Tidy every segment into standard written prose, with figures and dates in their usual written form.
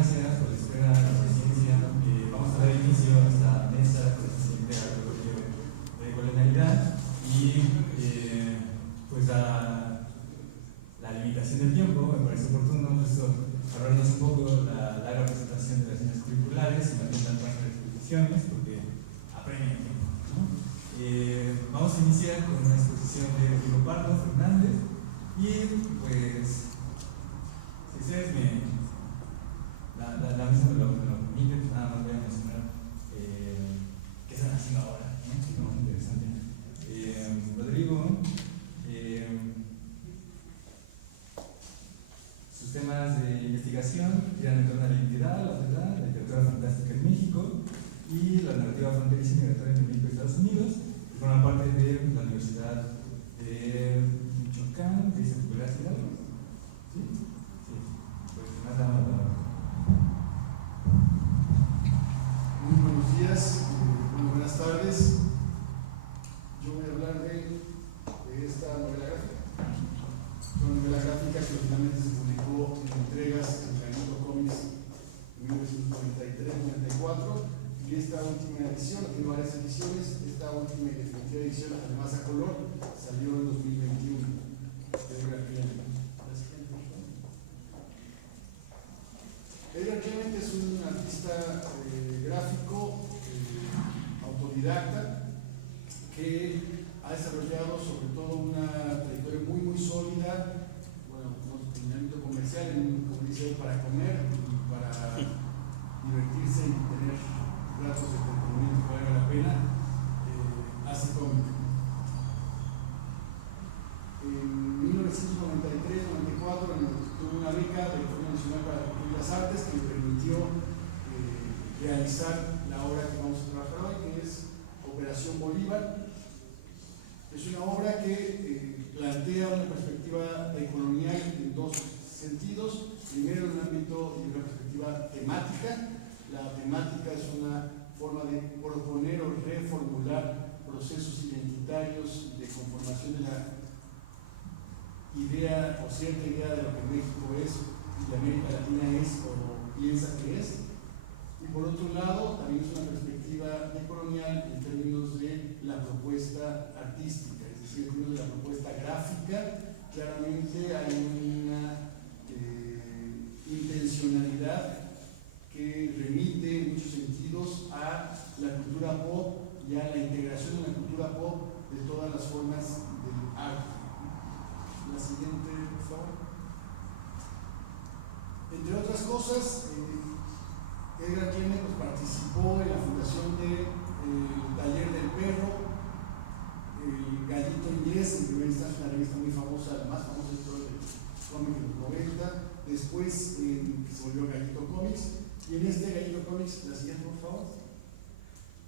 gracias por la espera de la paciencia. Vamos a dar inicio a esta mesa correspondiente al protocolo de colonialidad y pues a la limitación del tiempo me parece oportuno ahorrarnos un poco la larga presentación de las líneas curriculares y también las partes de exposiciones porque apremian tiempo, ¿no? Vamos a iniciar con una exposición de Rodrigo Pardo Fernández y pues si ustedes la misma me lo permiten, pues nada más voy a mencionar qué están haciendo ahora, ¿no? Es muy interesante. Rodrigo, sus temas de investigación giran en torno a la identidad, la verdad, la literatura fantástica en México y la narrativa fronteriza y migratoria entre México y Estados Unidos, que forman parte de la Universidad de Michoacán, que dice Nicolás Hidalgo. ¿Sí? Sí. Pues más la palabra. Muy buenos días, muy buenas tardes. Yo voy a hablar de esta novela gráfica. Una novela gráfica que finalmente se publicó en entregas en Granito Comics en 1993-94 y esta última edición, tiene varias ediciones, esta última y definitiva edición, además a color, salió en 2021. Edgar Clement es un artista gráfico autodidacta que ha desarrollado sobre todo una trayectoria muy sólida, bueno, en el ámbito comercial, como dice, para comer y para divertirse y tener ratos de entretenimiento que valga la pena, hace cómic. En 1993-94 tuvo una beca del Fondo Nacional para la Cultura y las Artes que le permitió realizar la obra que vamos a trabajar hoy, que es Operación Bolívar. Es una obra que plantea una perspectiva colonial en dos sentidos. Primero, en un ámbito y una perspectiva temática. La temática es una forma de proponer o reformular procesos identitarios de conformación de la idea o cierta idea de lo que México es y América Latina es o piensa que es. Y por otro lado, también es una perspectiva decolonial en términos de la propuesta artística, es decir, en términos de la propuesta gráfica. Claramente hay una intencionalidad que remite en muchos sentidos a la cultura pop y a la integración de la cultura pop de todas las formas del arte. La siguiente, por favor. Entre otras cosas, Edgar Clement participó en la fundación del Taller del Perro, el Gallito Inglés, en primera instancia una revista muy famosa, la más famosa de todo el cómic de los 90, después se volvió Gallito Comics, y en este Gallito Comics, la siguiente por favor,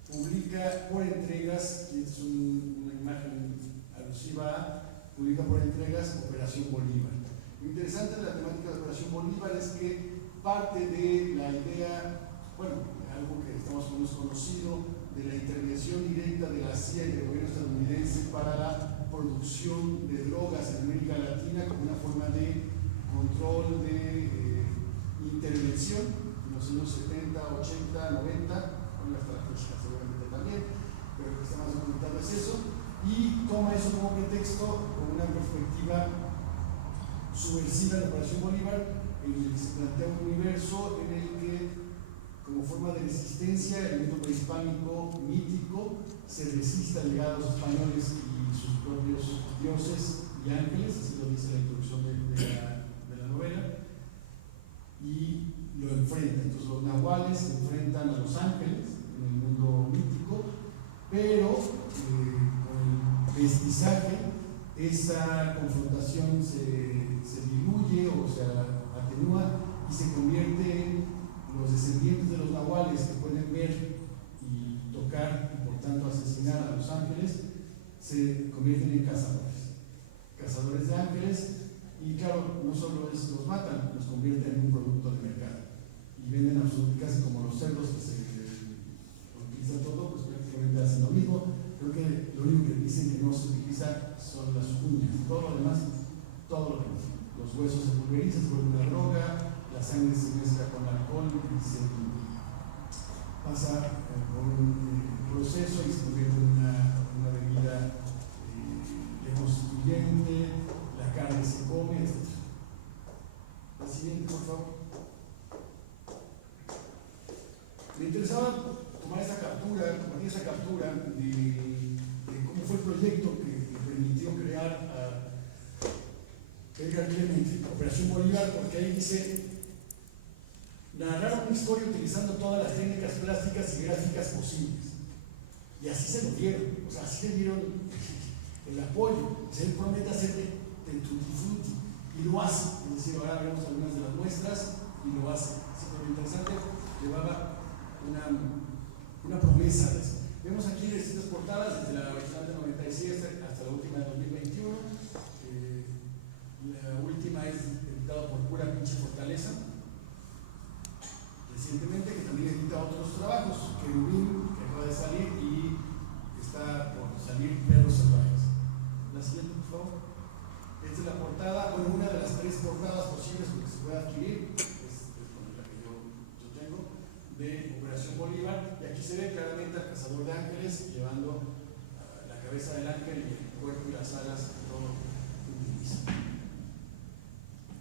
publica por entregas, y es una imagen alusiva a, publica por entregas Operación Bolívar. Lo interesante de la temática de Operación Bolívar es que parte de la idea, bueno, algo que estamos menos conocido, de la intervención directa de la CIA y del gobierno estadounidense para la producción de drogas en América Latina como una forma de control de intervención en los años 70, 80, 90, bueno, hasta la fecha seguramente también, pero lo que está más documentado es eso, y toma eso como pretexto, como una perspectiva subversiva de la Operación Bolívar, en el que se plantea un universo en el que, como forma de resistencia, el mundo prehispánico mítico se resiste a llegados españoles y sus propios dioses y ángeles, así lo dice la introducción de la novela, y lo enfrenta. Entonces los nahuales se enfrentan a los ángeles en el mundo mítico, pero con el mestizaje esa confrontación se diluye o se atenúa y se convierte en los descendientes de los nahuales que pueden ver y tocar y por tanto asesinar a los ángeles, se convierten en cazadores de ángeles, y claro, no solo los matan, los convierten en un producto de mercado y venden absolutamente casi como los cerdos que se utiliza todo, pues prácticamente hacen lo mismo. Creo que lo único que dicen que no se utiliza son las uñas, todo lo demás, los huesos se pulverizan, se vuelve una droga, la sangre se mezcla con alcohol y se pasa por un proceso y se convierte en una bebida reconstituyente, la carne se come, etc. La siguiente, por favor. Me interesaba tomar esa captura, compartir esa captura de cómo fue el proyecto que permitió crear a Edgar Clement, Operación Bolívar, porque ahí dice: narrar una historia utilizando todas las técnicas plásticas y gráficas posibles. Y así se lo dieron, o sea, así le dieron el apoyo. Se le promete hacer de tutti frutti y lo hace. Es decir, ahora veremos algunas de las muestras y lo hace. Súper interesante, llevaba una promesa de eso. Vemos aquí distintas portadas, desde la original de 97 hasta la última de 2021. La última es editada por Pura Pinche Fortaleza, recientemente, que también edita otros trabajos, Querubín, que acaba de salir, y está por salir Perros Salvajes. La siguiente, por favor. Esta es la portada, bueno, una de las 3 portadas posibles que se puede adquirir, es la que yo tengo, de Operación Bolívar, y aquí se ve claramente al cazador de ángeles llevando la cabeza del ángel y el cuerpo y las alas, todo utilizado.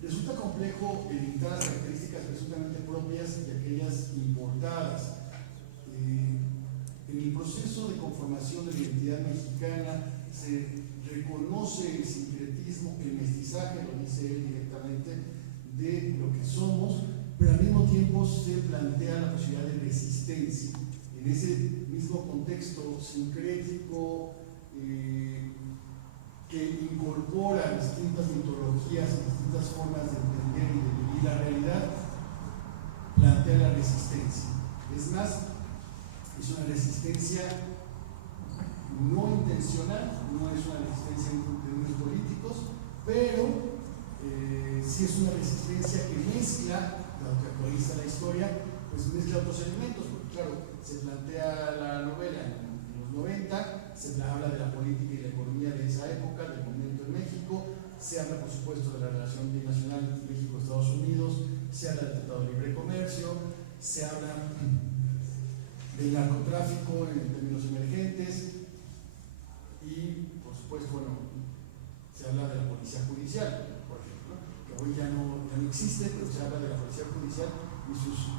Resulta complejo editar las características presuntamente propias de aquellas importadas. En el proceso de conformación de la identidad mexicana se reconoce el sincretismo, el mestizaje, lo dice él directamente, de lo que somos, pero al mismo tiempo se plantea la posibilidad de resistencia. En ese mismo contexto sincrético que incorpora distintas mitologías, distintas formas de entender y de vivir la realidad, plantea la resistencia. Es más, es una resistencia no intencional, no es una resistencia en términos políticos, pero sí es una resistencia que mezcla, dado que actualiza la historia, pues mezcla otros elementos, porque claro, se plantea la novela en los 90, se habla de la política y la economía de esa época, del momento en México, se habla por supuesto de la relación binacional México-Estados Unidos, se habla del Tratado de Libre Comercio, se habla del narcotráfico en términos emergentes y por supuesto, bueno, se habla de la policía judicial, por ejemplo, que hoy ya no existe, pero se habla de la policía judicial y sus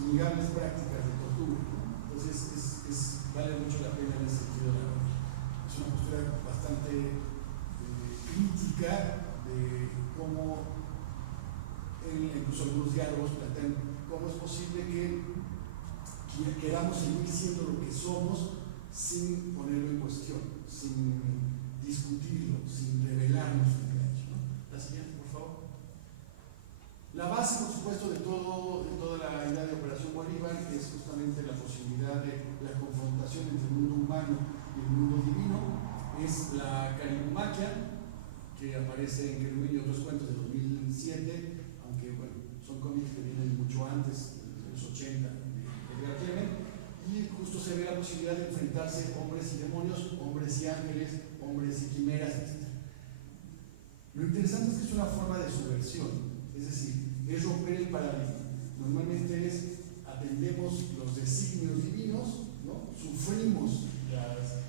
amigables prácticas de tortura, ¿no? Entonces vale mucho la pena en ese sentido. Es una postura bastante crítica de cómo incluso algunos diálogos plantean cómo es posible que queramos seguir siendo lo que somos sin ponerlo en cuestión, sin discutirlo, sin revelarnos lo que ha hecho, ¿no? La siguiente, por favor. La base, por supuesto, de toda la idea de Operación Bolívar es justamente la posibilidad de la confrontación entre el mundo humano y el mundo divino. Es la Caribumaquia, que aparece en Querubín y otros cuentos de 2007, aunque bueno, son cómics que vienen mucho antes, de los 80, de Edgar Clement, y justo se ve la posibilidad de enfrentarse hombres y demonios, hombres y ángeles, hombres y quimeras, etc. Lo interesante es que es una forma de subversión, es decir, es romper el paradigma. Normalmente atendemos los designios divinos, ¿no? Sufrimos las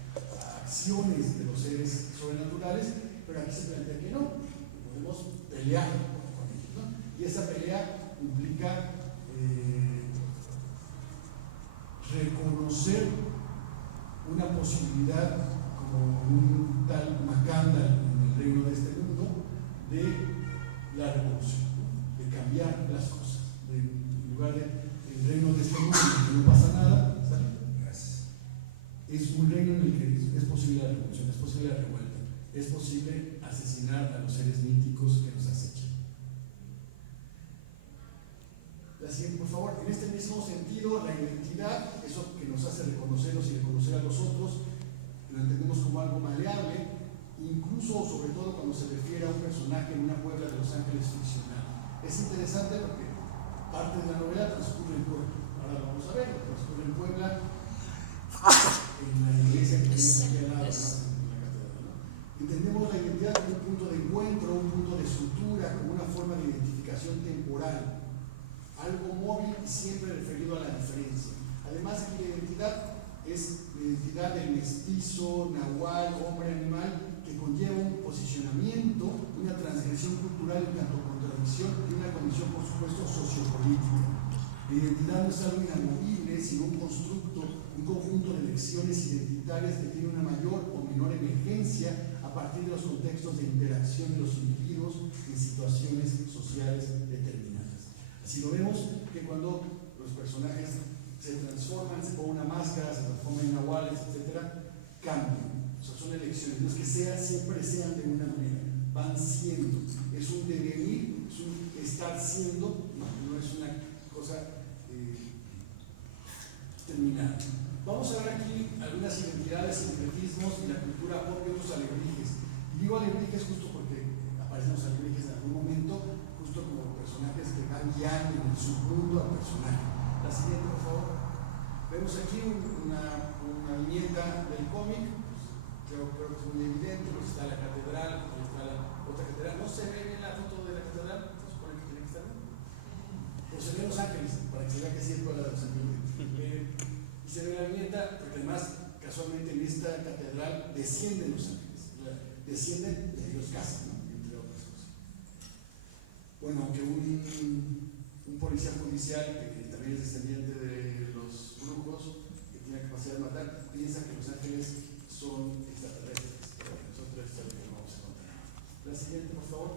acciones de los seres sobrenaturales, pero aquí se plantea que no, que podemos pelear con ellos, ¿no? Y esa pelea implica reconocer una posibilidad como un tal Macandal en el reino de este mundo de la revolución, ¿no? De cambiar las cosas, en lugar de el reino de este mundo en el que no pasa nada, ¿sabes? Es un reino en el que es posible la revolución, es posible la revuelta, es posible asesinar a los seres míticos que nos acechan. La siguiente, por favor. En este mismo sentido, la identidad, eso que nos hace reconocernos y reconocer a los otros, lo entendemos como algo maleable, incluso, sobre todo, cuando se refiere a un personaje en una Puebla de Los Ángeles ficcional. Es interesante porque parte de la novela transcurre en Puebla. Ahora lo vamos a ver, transcurre en Puebla, en la iglesia que tenemos aquí al lado, en la catedral, ¿no? Entendemos la identidad como un punto de encuentro, un punto de sutura, como una forma de identificación temporal. algo móvil y siempre referido a la diferencia. Además de que la identidad es la identidad del mestizo, nahual, hombre, animal, que conlleva un posicionamiento, una transgresión cultural en tanto contradicción y una condición, por supuesto, sociopolítica. La identidad no es algo inamovible, sino un constructo, un conjunto de elecciones identitarias que tiene una mayor o menor emergencia a partir de los contextos de interacción de los individuos en situaciones sociales determinadas. Así lo vemos que cuando los personajes se transforman, se ponen una máscara, se transforman en nahuales, etc., cambian. O sea, son elecciones, no es que siempre sean de una manera, van siendo. Es un devenir, es un estar siendo, no es una cosa terminada. Vamos a ver aquí algunas identidades, sincretismos y la cultura pop y otros alebrijes. Y digo alebrijes justo porque aparecen los alebrijes en algún momento, justo como personajes que van guiando en el submundo al personaje. La siguiente, por favor. Vemos aquí una viñeta del cómic, pues, creo que es muy evidente, pues está la catedral, está la otra catedral. ¿No se ve bien la foto de la catedral? ¿Se supone que tiene que estar bien? Pues se ve Los Ángeles, para que se vea que sí es la de Los Ángeles. Y se ve la viñeta, porque además, casualmente en esta catedral descienden Los Ángeles, descienden de ellos casi, ¿no? Entre otras cosas. Bueno, aunque un policía judicial que también es descendiente de los brujos, que tiene capacidad de matar, piensa que Los Ángeles son extraterrestres, pero son tres historias que no vamos a encontrar. La siguiente, por favor.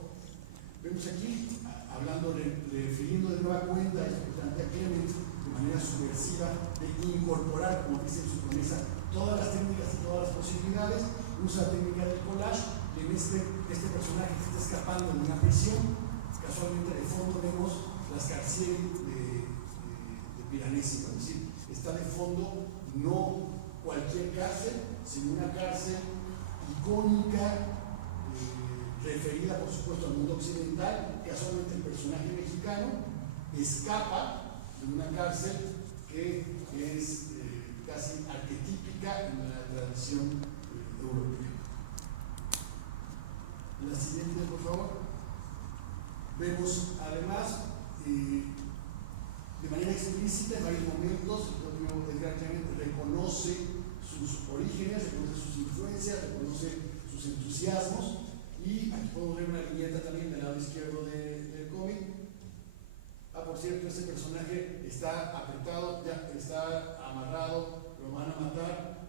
Vemos aquí, hablando, refiriendo de nueva cuenta a esto que plantea Clement, de manera subversiva, de incorporar, como dice en su promesa, todas las técnicas y todas las posibilidades, usa la técnica del collage, y en este personaje que está escapando de una prisión, casualmente de fondo vemos las cárceles de Piranesi, es decir, está de fondo no cualquier cárcel, sino una cárcel icónica, referida por supuesto al mundo occidental. Casualmente el personaje mexicano escapa de una cárcel que es casi arquetípica en la tradición europea. La siguiente, por favor. Vemos además de manera explícita en varios momentos el propio Edgar Clement reconoce sus orígenes, reconoce sus influencias, reconoce sus entusiasmos. Y aquí podemos ver una viñeta también del lado izquierdo del cómic. Por cierto, ese personaje está apretado, ya está amarrado, lo van a matar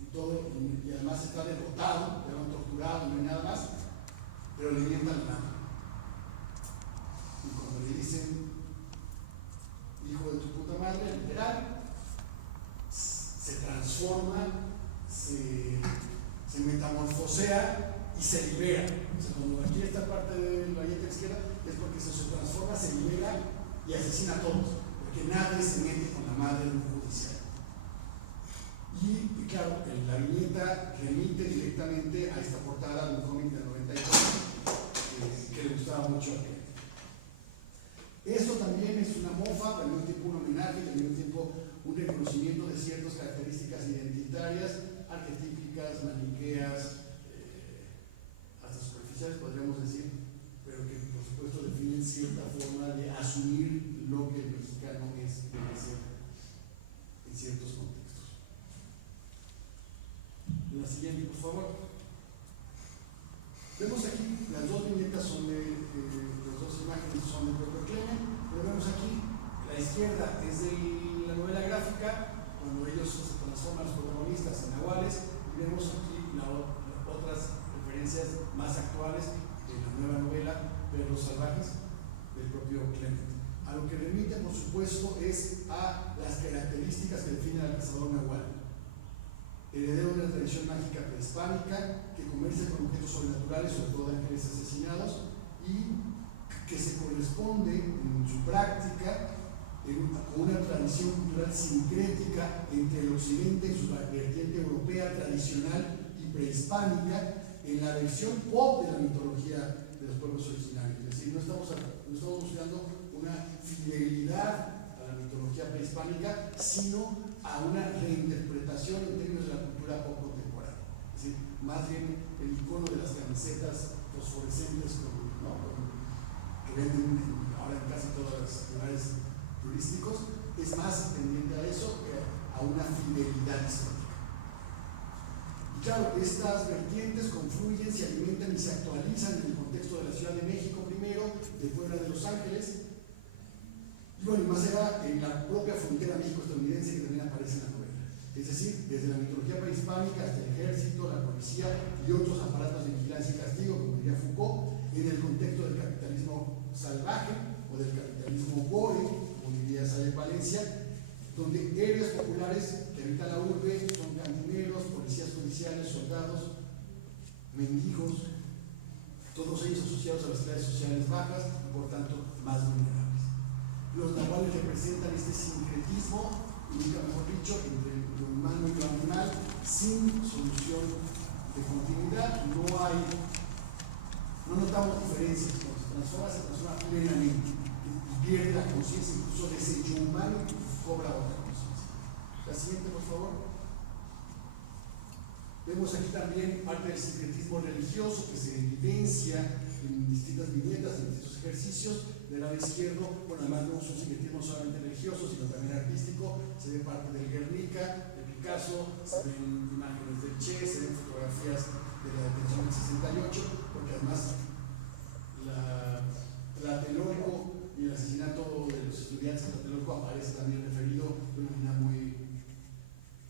y todo, y además está derrotado, lo han torturado, no hay nada más, pero le mientan la mano. Y cuando le dicen, hijo de tu puta madre, literal, se transforma, se metamorfosea y se libera. O sea, cuando aquí esta parte de la viñeta izquierda es porque se transforma, se libera y asesina a todos, porque nadie se mete con la madre de un judicial. Y claro, la viñeta remite directamente a esta portada de un cómic del 92 que le gustaba mucho a aquel. Esto también es una mofa, pero al mismo tiempo un homenaje, al mismo tiempo un reconocimiento de ciertas características identitarias, arquetípicas, maniqueas, hasta superficiales podríamos decir, pero que por supuesto definen cierta forma de asumir lo que el mexicano debe ser en ciertos contextos. La siguiente, por favor. Vemos aquí, las dos viñetas son las dos imágenes son del propio Clement, pero vemos aquí, la izquierda es de la novela gráfica, cuando ellos se transforman los protagonistas en nahuales, y vemos aquí otras referencias más actuales de la nueva novela Perros Salvajes del propio Clement. A lo que remite, por supuesto, es a las características que definen al cazador nahual. Heredero de una tradición mágica prehispánica que comercia con objetos sobrenaturales, sobre todo ángeles asesinados, y que se corresponde en su práctica con una tradición cultural sincrética entre el occidente y su vertiente europea tradicional y prehispánica en la versión pop de la mitología de los pueblos originarios. Es decir, no estamos buscando una fidelidad a la mitología prehispánica, sino a una reinterpretación en términos de la cultura pop contemporánea. Es decir, más bien el icono de las camisetas fosforescentes que venden ahora en casi todos los lugares turísticos, es más tendiente a eso que a una fidelidad histórica. Y claro, estas vertientes confluyen, se alimentan y se actualizan en el contexto de la Ciudad de México primero, de Puebla, de Los Ángeles, y bueno, y más allá en la propia frontera México-estadounidense que también aparece en la novela. Es decir, desde la mitología prehispánica hasta el ejército, la policía y otros aparatos de vigilancia y castigo, como diría Foucault, en el contexto del capitalismo salvaje o del capitalismo gore, como diría Saez Valencia, donde héroes populares que habitan la urbe son cantineros, policías judiciales, soldados, mendigos, todos ellos asociados a las clases sociales bajas y por tanto más vulnerables. Los nahuales representan este sincretismo, y nunca mejor dicho, entre lo humano y lo animal, sin solución de continuidad. No notamos diferencias. Cuando se transforma plenamente y pierde la conciencia incluso de ese yo humano y cobra otra conciencia. La siguiente, por favor. Vemos aquí también parte del sincretismo religioso que se evidencia en distintas viñetas, en distintos ejercicios. Del lado izquierdo, bueno, además no es un sincretismo solamente religioso, sino también artístico. Se ve parte del Guernica, de Picasso, se ven imágenes del Che, se ven fotografías de la detención del 68, porque además Tlatelolco y el asesinato de los estudiantes de Tlatelolco aparece también referido de una manera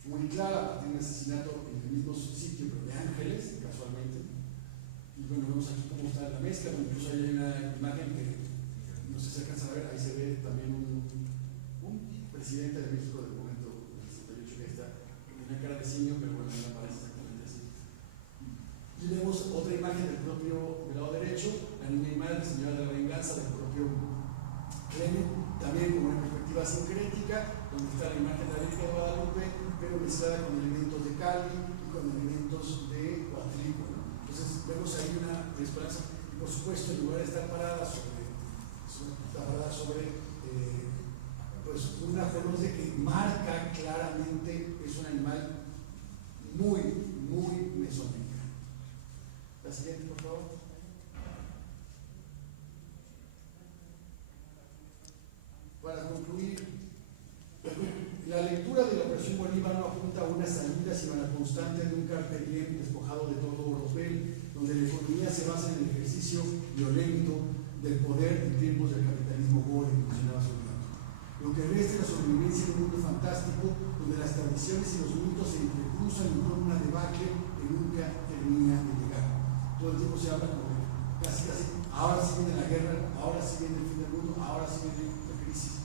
muy clara, a partir de un asesinato en el mismo sitio, pero de ángeles, casualmente. Y bueno, vemos aquí cómo está la mezcla, incluso hay una imagen que no sé si se alcanza a ver, ahí se ve también un presidente de México del momento del 68 que está con una cara de simio, pero bueno, no aparece exactamente así. Y vemos otra imagen del lado derecho, la niña y madre, señora de la venganza, del propio Clement, también con una perspectiva sincrética, donde está la imagen de la Virgen de Guadalupe, pero mezclada con elementos de Cali y con elementos de Coatlicue, ¿no? Entonces vemos ahí una esperanza, y por supuesto, en lugar de estar parada sobre pues una feroz que marca claramente, es un animal muy mesoamericano. La siguiente, por favor. Para concluir, la lectura de la Operación Bolívar no apunta a una salida, sino a la constante de un carpe diem despojado de todo oropel, donde la economía se basa en el ejercicio violento del poder en tiempos del capitalismo gore que mencionaba Soriano. Lo que resta es la sobrevivencia de un mundo fantástico donde las tradiciones y los mitos se entrecruzan en torno a una debacle que nunca termina de llegar. Todo el tiempo se habla como casi, ahora sí viene la guerra, ahora sí viene el fin del mundo, ahora sí viene la crisis.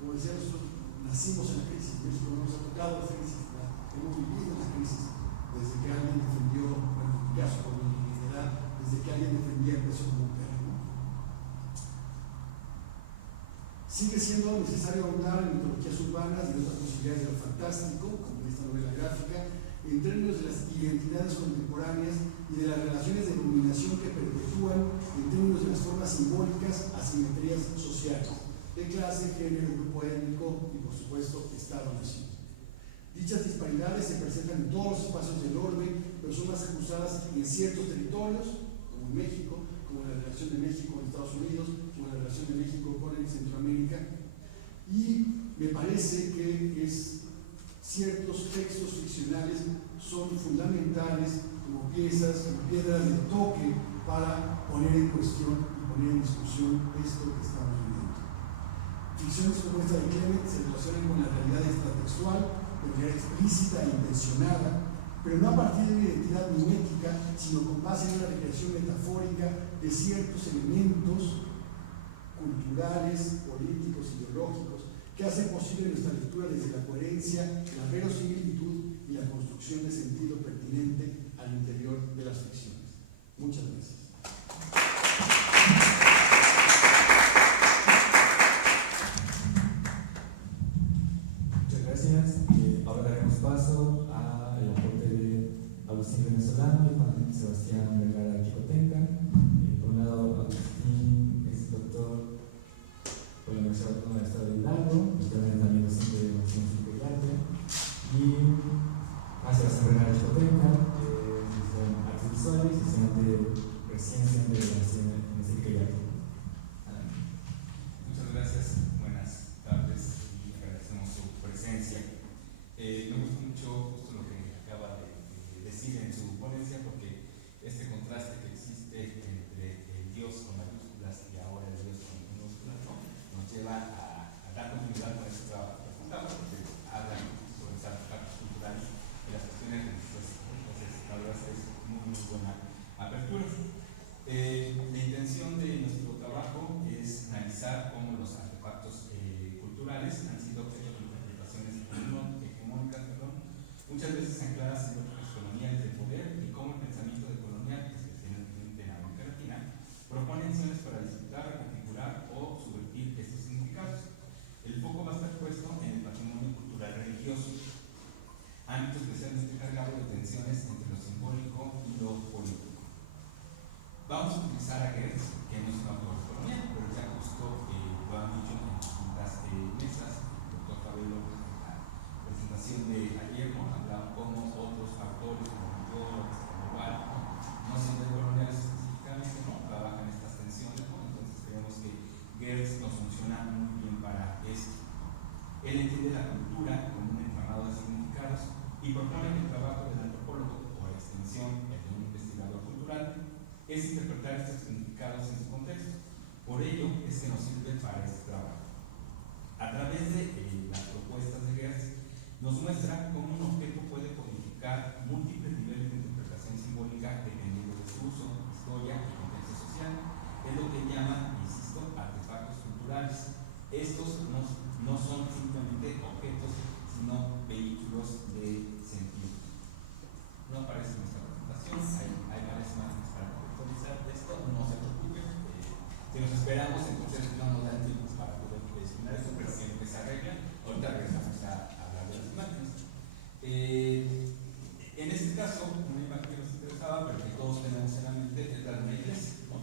Como decía, nosotros nacimos en la crisis, México no nos ha tocado la crisis, hemos vivido en la crisis desde que alguien defendió, bueno, en mi caso por mi edad, desde que alguien defendía el precio como un perro, ¿no? Sigue siendo necesario ahondar en mitologías urbanas y otras posibilidades de lo fantástico, como en esta novela gráfica, en términos de las identidades contemporáneas y de las relaciones de dominación que perpetúan en términos de las formas simbólicas, asimetrías sociales, de clase, género, grupo étnico y, por supuesto, Estado-nación. Dichas disparidades se presentan en todos los espacios del orden, pero son más acusadas en ciertos territorios, como en México, como en la relación de México con Estados Unidos, como en la relación de México con Centroamérica. Y me parece que ciertos textos ficcionales son fundamentales como piezas, como piedras de toque para poner en cuestión y poner en discusión esto que estamos viviendo. Ficciones como esta de Clement se relacionan con la realidad extratextual de manera explícita e intencionada, pero no a partir de una identidad mimética, sino con base en una recreación metafórica de ciertos elementos culturales, políticos, ideológicos, que hacen posible nuestra lectura desde la coherencia, la verosimilitud y la construcción de sentido pertinente al interior de las ficciones. Muchas gracias. Muchas gracias. Ahora daremos paso al aporte de Agustín Venezolano y Juan Sebastián Vergara Chicotenca. Por un lado, Agustín es doctor por la Universidad Autónoma del Estado de Hidalgo, también docente de Ciencia y Arte, y Juan Sebastián Vergara Chicotenca, en artes visuales y estudiante que nos esperamos, entonces no nos dan tiempo para poder explicar esto, pero en lo que se arregla, ahorita regresamos a hablar de las imágenes. En este caso, una imagen que nos interesaba, pero que todos tenemos en la mente, es la de una iglesia, ¿no?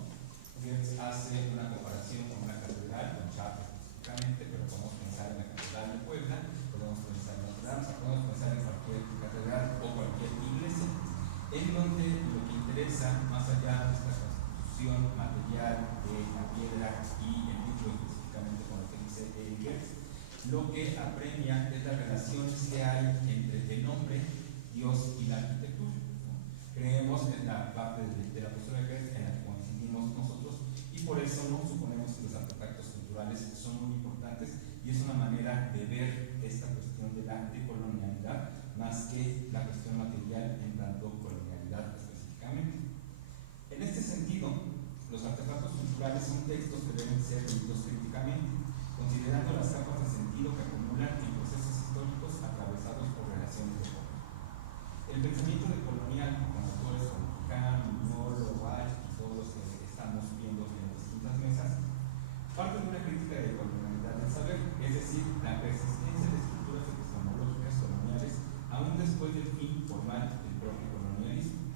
Hace una comparación con una catedral, con Chiapas específicamente, pero podemos pensar en la Catedral de Puebla, podemos pensar en Notre Dame, podemos pensar en cualquier catedral o cualquier iglesia, en donde lo que interesa, más allá de esta constitución material de la piedra y el vidrio específicamente con lo que dice Gertz, lo que apremia es las relaciones que hay entre el hombre, Dios y la arquitectura, ¿no? Creemos en la parte de la postura de Gertz en la que coincidimos nosotros, y por eso no suponemos que los artefactos culturales son muy importantes, y es una manera de ver esta cuestión de la decolonialidad más que la cuestión material en tanto colonialidad específicamente. En este sentido, los artefactos culturales son textos que deben ser leídos críticamente, considerando las capas de sentido que acumulan en procesos históricos atravesados por relaciones de poder. El pensamiento decolonial, con autores como Kahn, Mignolo, Walsh y todos los que estamos viendo en las distintas mesas, parte de una crítica de colonialidad del saber, es decir, la persistencia de estructuras epistemológicas coloniales aún después del fin formal del propio colonialismo.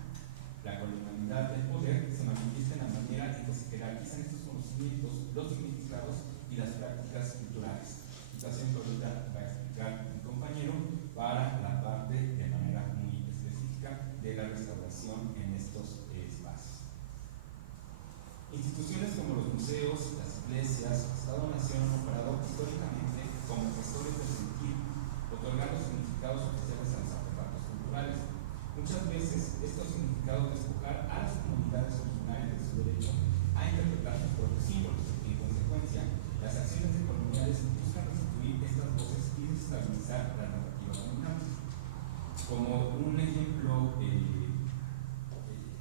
La colonialidad del poder se manifiesta en la manera en que se jerarquizan estos conocimientos, los significados y las prácticas culturales. Situación que ahorita va a explicar mi compañero para la parte de manera muy específica de la restauración en estos espacios. Instituciones como los museos, las iglesias, Estado-Nación han operado históricamente como gestores del sentir, otorgando significados oficiales a los artefactos culturales. Muchas veces estos significados despojar a las comunidades originarias de su derecho a interpretar sus propios símbolos. En consecuencia, las acciones decoloniales buscan restituir estas voces y desestabilizar la narrativa dominante. Como un ejemplo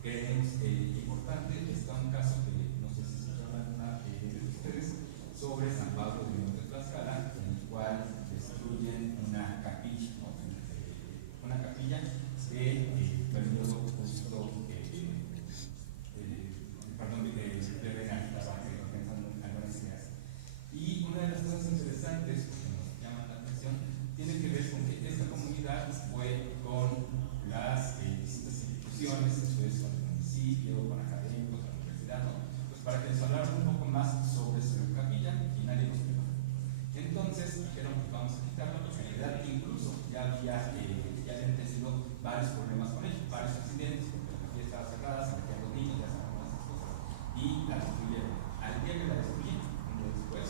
creemos importante, está un caso que no sé si se llama alguna de ustedes, sobre San Pablo de Monte Tlaxcala, en el cual destruyen una capilla, ¿no? Una capilla de periodo justo, de Renata, pensando en algunas ideas. Y una de las cosas interesantes que nos llaman la atención tiene que ver con que esta comunidad fue con las distintas instituciones, después con el municipio, con académicos, con la universidad, ¿no? Pues para que les hablaran un poco más sobre su capilla y nadie nos pegó. Entonces dijeron que vamos a quitarlo, porque en realidad incluso ya habían tenido varios problemas con ello, varios accidentes, porque la capilla estaba cerrada, se metían los niños, ya saben esas cosas, y la destruyeron. Al día que la destruyeron, un día después,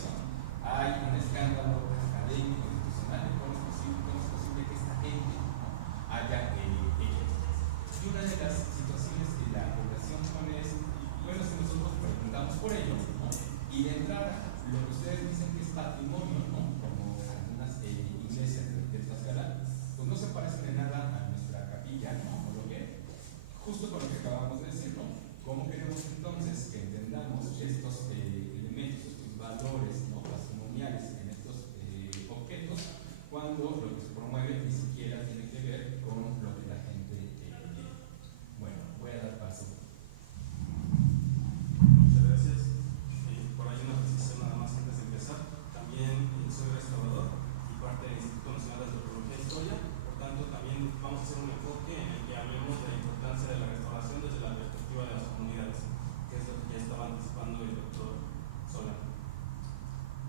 hay un escándalo académico, institucional, de cómo es posible que esta gente, ¿no?, haya hecho. Y una de las situaciones que la población pone es, bueno, si nosotros preguntamos por ello, ¿no?, y de entrada, lo que ustedes dicen que es patrimonio, ¿no?, como algunas iglesias de Tlaxcala, pues no se parecen en nada a nuestra capilla, ¿no?, o lo que, justo con lo que acabamos de decir, ¿no? ¿Cómo queremos entonces que entendamos estos elementos, estos valores, ¿no?, patrimoniales en estos objetos, cuando lo que se promueve ni siquiera tiene que ver con lo que la gente tiene? Bueno, voy a dar paso. Muchas gracias. Por ahí una precisión nada más antes de empezar. También soy restaurador y parte del Instituto Nacional de Antropología e Historia. Por tanto, también vamos a hacer un enfoque en el que hablemos de la importancia de la restauración desde la perspectiva de las comunidades, que es lo que ya estaba anticipando el doctor Solano.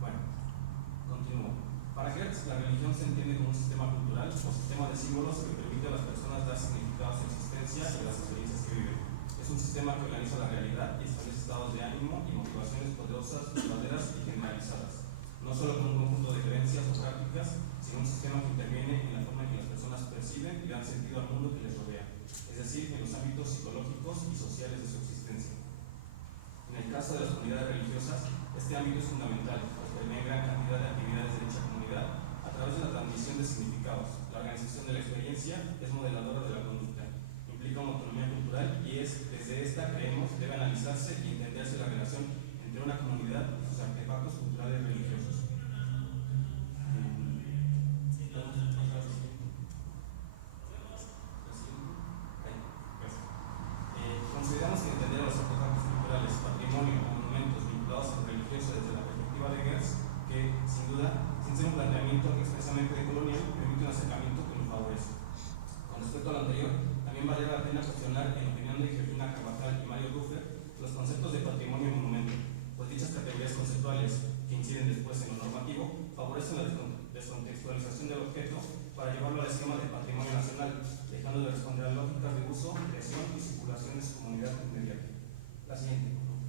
Bueno, continúo. Para Gertz, la religión se entiende como un sistema cultural o sistema de símbolos que permite a las personas dar significado a su existencia y a las experiencias que viven. Es un sistema que organiza la realidad y establece estados de ánimo y motivaciones poderosas, verdaderas y generalizadas. No solo con un conjunto de creencias o prácticas, sino un sistema que interviene en la forma en que las personas perciben y dan sentido al mundo que les rodea, es decir, en los ámbitos psicológicos y sociales de su existencia. En el caso de las comunidades religiosas, este ámbito es fundamental, pues permea gran cantidad de actividades de dicha comunidad a través de la transmisión de significados. La organización de la experiencia es modeladora de la conducta, implica una autonomía cultural y es, desde esta, creemos, debe analizarse y entenderse la relación entre una comunidad y sus artefactos culturales religiosos. Consideramos que entender a los artefactos culturales, patrimonio o monumentos vinculados a pienso desde la perspectiva de Geertz, que sin duda, sin ser un planteamiento expresamente colonial, permite un acercamiento que nos favorece. Con respecto a lo anterior, también vale la pena cuestionar, en opinión de Georgina Carvajal y Mario Ruffer, los conceptos de patrimonio y monumento, pues dichas categorías conceptuales, que inciden después en lo normativo, favorecen la descontextualización del objeto para llevarlo al esquema de patrimonio nacional, dejando de responder a lógicas de uso, creación y circulación de su comunidad inmediata. La siguiente, por favor.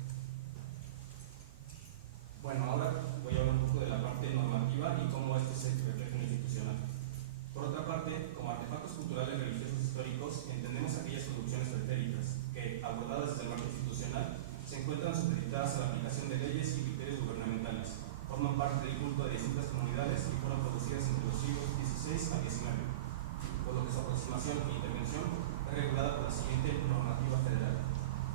Bueno, ahora voy a hablar un poco de la parte normativa y cómo esto se refleja en lo institucional. Por otra parte, como artefactos culturales religiosos históricos, entendemos aquellas producciones pretéritas que, abordadas desde el marco institucional, se encuentran supeditadas a la aplicación de leyes y criterios gubernamentales, forman parte del culto de distintas comunidades y fueron producidas entre los siglos XVI a XIX, por lo que su aproximación e intervención es regulada por la siguiente normativa federal.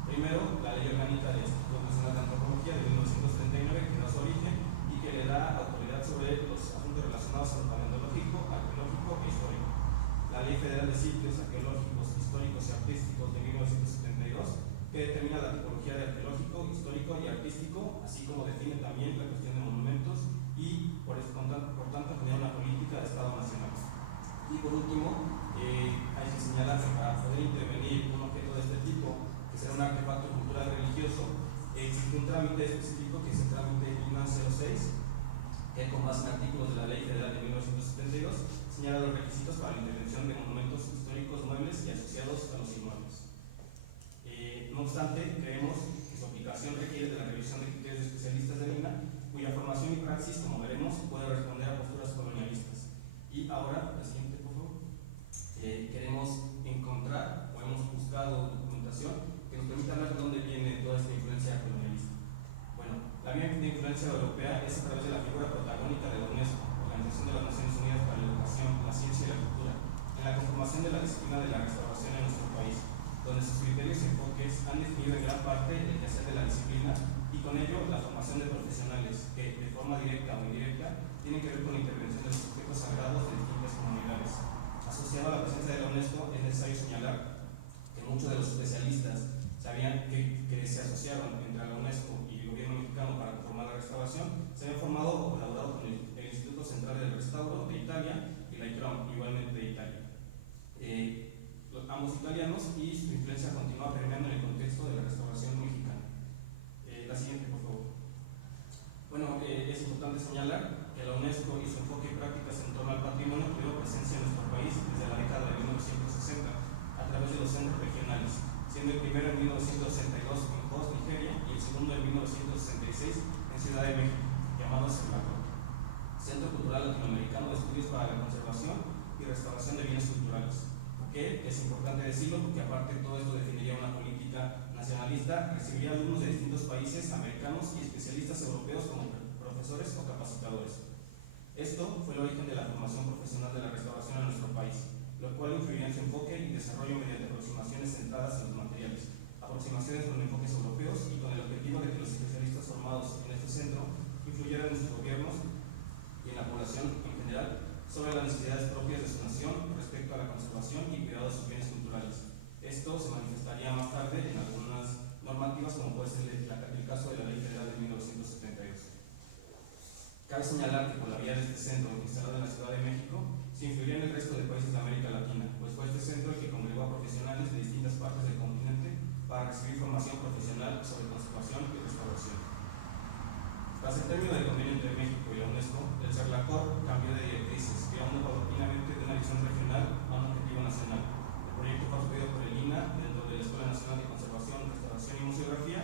Primero, la Ley Orgánica del Instituto Nacional de Antropología de 1939, que da su origen y que le da autoridad sobre los asuntos relacionados a lo paleontológico, arqueológico e histórico. La Ley Federal de Sitios Arqueológicos, Históricos y Artísticos de 1972, que determina la tipología de arqueológico, histórico y artístico, así como define también la cuestión de monumentos y, por tanto, genera una política de Estado nacional. Y por último, hay que señalar que para poder intervenir un objeto de este tipo, que será un artefacto cultural religioso, existe un trámite específico que es el trámite INA 06, que con base en artículos de la Ley Federal de 1972 señala los requisitos para la intervención de monumentos históricos muebles y asociados a los inmuebles. No obstante, creemos que su aplicación requiere de la revisión de criterios de especialistas del INA, cuya formación y praxis, como veremos, puede responder a posturas colonialistas. Y ahora, la siguiente, por favor. Queremos encontrar o hemos buscado documentación que nos permita ver de dónde viene toda esta influencia colonialista. Bueno, la vía de influencia europea es a través de la figura protagónica de la UNESCO, Organización de las Naciones Unidas para la Educación, la Ciencia y la Cultura, en la conformación de la disciplina de la restauración en nuestro país, donde sus criterios y enfoques han definido en gran parte el quehacer de la disciplina y con ello la formación de profesionales que, de forma directa o indirecta, tienen que ver con la intervención de los objetos sagrados de distintas comunidades. Asociado a la presencia de la UNESCO, es necesario señalar que muchos de los especialistas sabían que se asociaron entre la UNESCO y el gobierno mexicano para conformar la restauración, se habían formado o colaborado con el Instituto Central del Restauro de Italia y la ICROM, igualmente de Italia. Ambos italianos, y su influencia continúa permeando en el contexto de la restauración mexicana. La siguiente, por favor. Bueno, es importante señalar que la UNESCO y su enfoque y prácticas en torno al patrimonio tuvieron presencia en nuestro país desde la década de 1960 a través de los centros regionales, siendo el primero en 1962 en Jos, Nigeria, y el segundo en 1966 en Ciudad de México, llamado CERLACO, Centro Cultural Latinoamericano de Estudios para la Conservación y Restauración de Bienes Culturales. Que es importante decirlo porque aparte todo esto definiría una política nacionalista, recibiría alumnos de distintos países americanos y especialistas europeos como profesores o capacitadores. Esto fue el origen de la formación profesional de la restauración en nuestro país, lo cual influiría en su enfoque y desarrollo mediante aproximaciones centradas en los materiales, aproximaciones con enfoques europeos y con el objetivo de que los especialistas formados en este centro influyeran en sus gobiernos y en la población en general sobre las necesidades propias de su nación respecto a la conservación y cuidado de sus bienes culturales. Esto se manifestaría más tarde en algunas normativas, como puede ser el caso de la Ley Federal de 1972. Cabe señalar que por la vía de este centro, instalado en la Ciudad de México, se influiría en el resto de países de América Latina, pues fue este centro el que congregó a profesionales de distintas partes del continente para recibir formación profesional sobre conservación y restauración. Tras el término del convenio entre México y la UNESCO, el CERLACOR cambió de directrices, creando paulatinamente de una visión regional a un objetivo nacional. El proyecto fue asumido por el INA dentro de la Escuela Nacional de Conservación, Restauración y Museografía,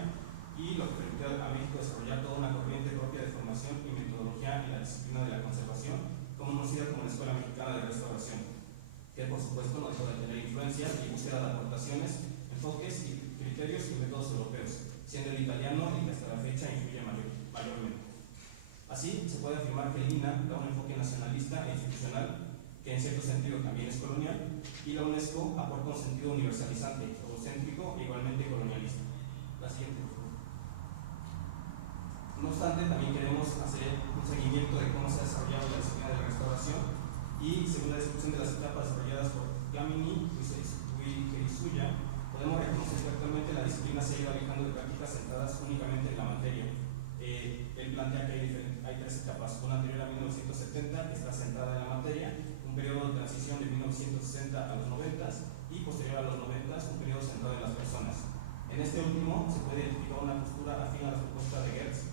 y lo que permitió a México desarrollar toda una corriente propia de formación y metodología en la disciplina de la conservación, conocida como la Escuela Mexicana de Restauración, que por supuesto no dejó de tener influencia y búsqueda de aportaciones, enfoques y criterios y métodos europeos, siendo el italiano el que hasta la fecha influye mayormente. Así, se puede afirmar que el INA da un enfoque nacionalista e institucional, que en cierto sentido también es colonial, y la UNESCO aporta un sentido universalizante, eurocéntrico e igualmente colonialista. La siguiente, por favor. No obstante, también queremos hacer un seguimiento de cómo se ha desarrollado la disciplina de la restauración y, según la descripción de las etapas desarrolladas por Gamini y Gerisuya, podemos reconocer que actualmente la disciplina se ha ido alejando de prácticas centradas únicamente en la materia. El plantea que hay tres etapas. Una anterior a 1970, que está centrada en la materia, un periodo de transición de 1960 a los 90 y posterior a los 90, un periodo centrado en las personas. En este último se puede identificar una postura afín a la propuesta de Geertz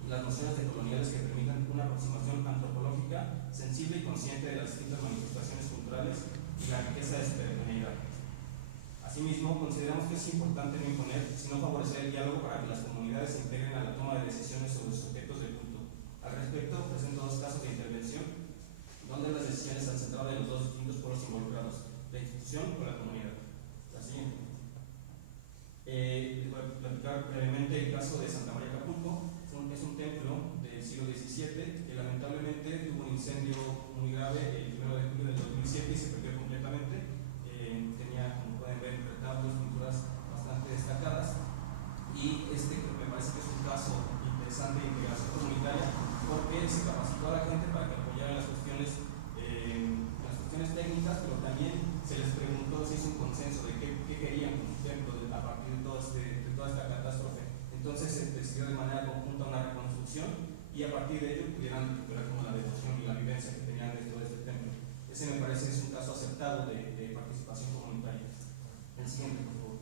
y las nociones decoloniales que permitan una aproximación antropológica, sensible y consciente de las distintas manifestaciones culturales y la riqueza de su heterogeneidad. Asimismo, consideramos que es importante no imponer, sino favorecer el diálogo para que las comunidades se integren a la toma de decisiones sobre sus objetos de culto. Al respecto, presento dos casos de intervención, donde las decisiones se han centrado en los dos distintos polos involucrados, la institución o la comunidad. La siguiente. Les voy a platicar brevemente el caso de Santa María Acapulco. Es un templo del siglo XVII que lamentablemente tuvo un incendio muy grave el 1 de julio del 2007 y se perdió completamente. Tenía, como pueden ver, retablos, pinturas bastante destacadas. Y me parece que es un caso interesante de integración comunitaria porque se capacitó a la gente para que apoyara las cuestiones técnicas, pero también se les preguntó, se hizo un consenso de qué querían como templo a partir de toda esta catástrofe. Entonces se decidió de manera conjunta una reconstrucción y a partir de ello pudieran recuperar como la devoción y la vivencia que tenían dentro de este templo. Ese me parece que es un caso aceptado de participación comunitaria. El siguiente, por favor.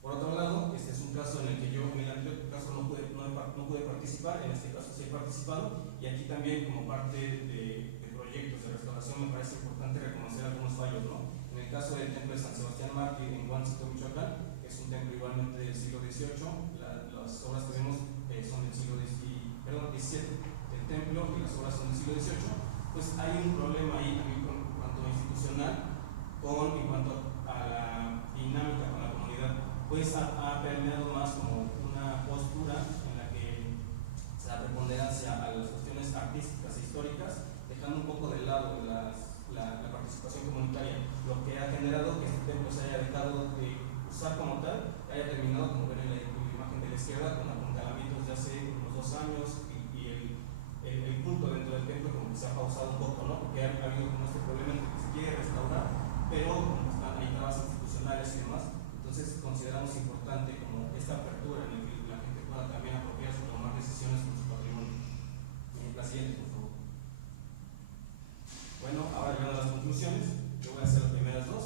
Por otro lado, este es un caso en el que yo en el anterior caso no pude participar, en este caso sí he participado, y aquí también como parte de proyectos de restauración me parece importante reconocer algunos fallos, ¿no? En el caso del templo de San Sebastián Mártir en Huáncito, Michoacán, que es un templo igualmente del siglo XVIII, las obras que vemos son del siglo XVII, el templo y las obras son del siglo XVIII, pues hay un problema ahí también en cuanto a institucional, en cuanto a la dinámica con la comunidad, pues ha permeado más como una postura en la que se da preponderancia a las cuestiones artísticas e históricas, dejando un poco de lado la participación comunitaria, lo que ha generado que este templo se haya dejado de usar como tal, haya terminado, como ven en la imagen de la izquierda, con apuntalamientos de hace unos 2 años y el culto dentro del templo como que se ha pausado un poco, ¿no? Porque ha habido como este problema en que se quiere restaurar, pero como están ahí trabas institucionales y demás, entonces consideramos importante como esta apertura en la que la gente pueda también apropiarse y tomar decisiones con su patrimonio. La siguiente, por favor. Bueno, ahora llegando a las conclusiones, yo voy a hacer las primeras dos,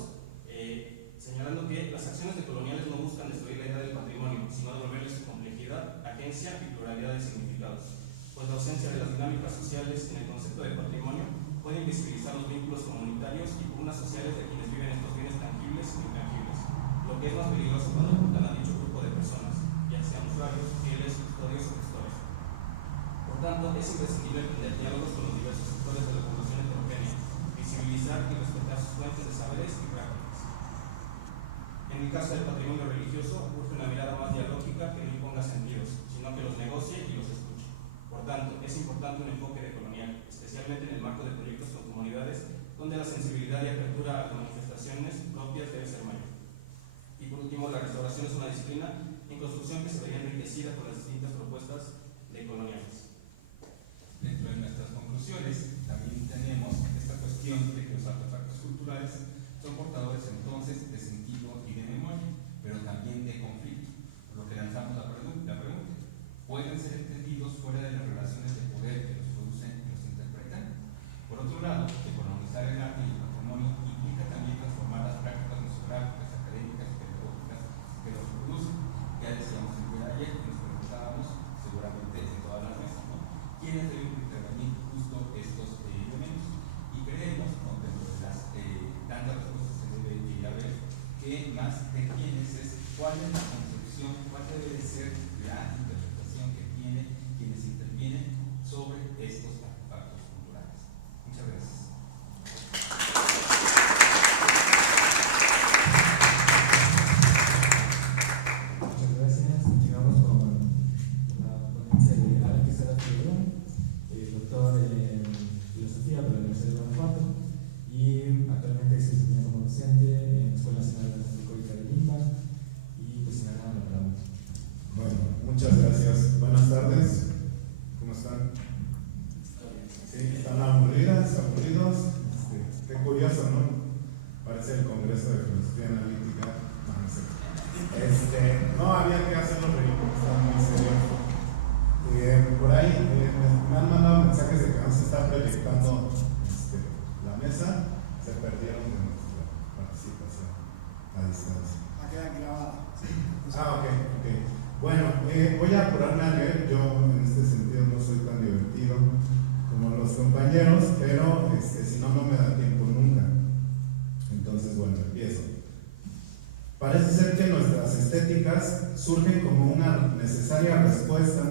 señalando que las acciones decoloniales no buscan destruir la idea del patrimonio, sino devolverle su complejidad, agencia y pluralidad de significados, pues la ausencia de las dinámicas sociales en el concepto de patrimonio puede invisibilizar los vínculos comunitarios y pugnas sociales de quienes viven estos bienes tangibles e intangibles, lo que es más peligroso cuando apuntan a dicho grupo de personas, ya sean usuarios, fieles, custodios o gestores. Por tanto, es imprescindible tener diálogos con los diversos sectores de la población heterogénea, visibilizar y respetar sus fuentes de saberes y prácticas. En el caso del patrimonio religioso, urge una mirada más dialógica que no imponga sentidos, sino que los negocie y los escuche. Por tanto, es importante un enfoque decolonial, especialmente en el marco de proyectos con comunidades, donde la sensibilidad y apertura a las manifestaciones propias debe ser mayor. Y por último, la restauración es una disciplina en construcción que se vería enriquecida por las distintas propuestas decoloniales. Dentro de nuestras conclusiones, también tenemos esta cuestión de que los artefactos culturales son portadores entonces de sentido y de memoria, pero también de conflicto, por lo que lanzamos la pregunta, ¿pueden ser entendidos fuera de las relaciones de poder que los producen y los interpretan? Por otro lado, decolonizar el arte y el patrimonio implica también transformar las prácticas museográficas, académicas y pedagógicas que los producen. Ya decíamos el día de ayer que nos preguntaba compañeros, pero si no, no me da tiempo nunca. Entonces, bueno, empiezo. Parece ser que nuestras estéticas surgen como una necesaria respuesta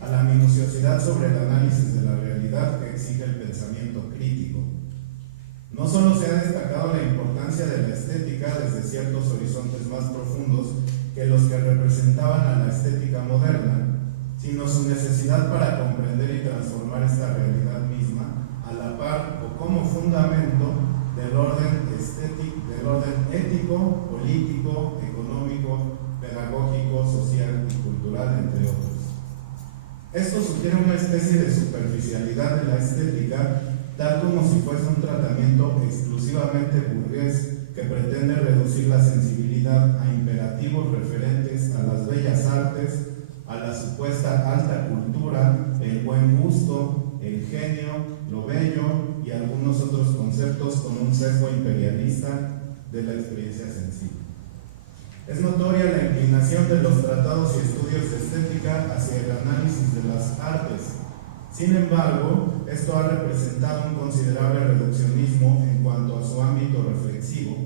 a la minuciosidad sobre el análisis de la realidad que exige el pensamiento crítico. No solo se ha destacado la importancia de la estética desde ciertos horizontes más profundos que los que representaban a la estética moderna, sino su necesidad para comprender y transformar esta realidad misma a la par o como fundamento del orden ético, político, económico, pedagógico, social y cultural, entre otros. Esto sugiere una especie de superficialidad de la estética, tal como si fuese un tratamiento exclusivamente burgués que pretende reducir la sensibilidad a imperativos referentes a las bellas artes, a la supuesta alta cultura, el buen gusto, el genio, lo bello y algunos otros conceptos con un sesgo imperialista de la experiencia sensible. Es notoria la inclinación de los tratados y estudios de estética hacia el análisis de las artes. Sin embargo, esto ha representado un considerable reduccionismo en cuanto a su ámbito reflexivo,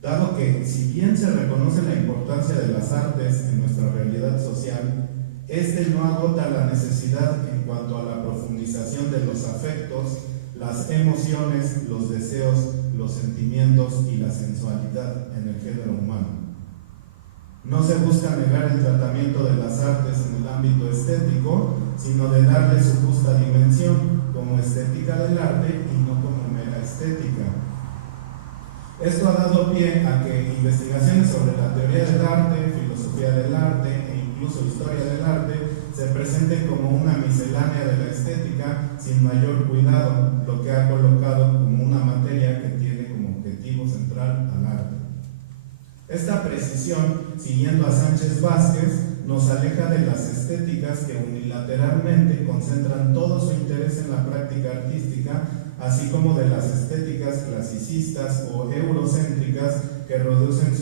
dado que, si bien se reconoce la importancia de las artes en nuestra realidad social, este no agota la necesidad en cuanto a la profundización de los afectos, las emociones, los deseos, los sentimientos y la sensualidad en el género humano. No se busca negar el tratamiento de las artes en el ámbito estético, sino de darle su justa dimensión como estética del arte y no como mera estética. Esto ha dado pie a que investigaciones sobre la teoría del arte, filosofía del arte e incluso historia del arte se presenten como una miscelánea de la estética sin mayor cuidado, lo que ha colocado como una materia que tiene como objetivo central al arte. Esta precisión, siguiendo a Sánchez Vázquez, nos aleja de las estéticas que unilateralmente concentran todo su interés en la práctica artística, así como de las estéticas clasicistas o eurocéntricas que reducen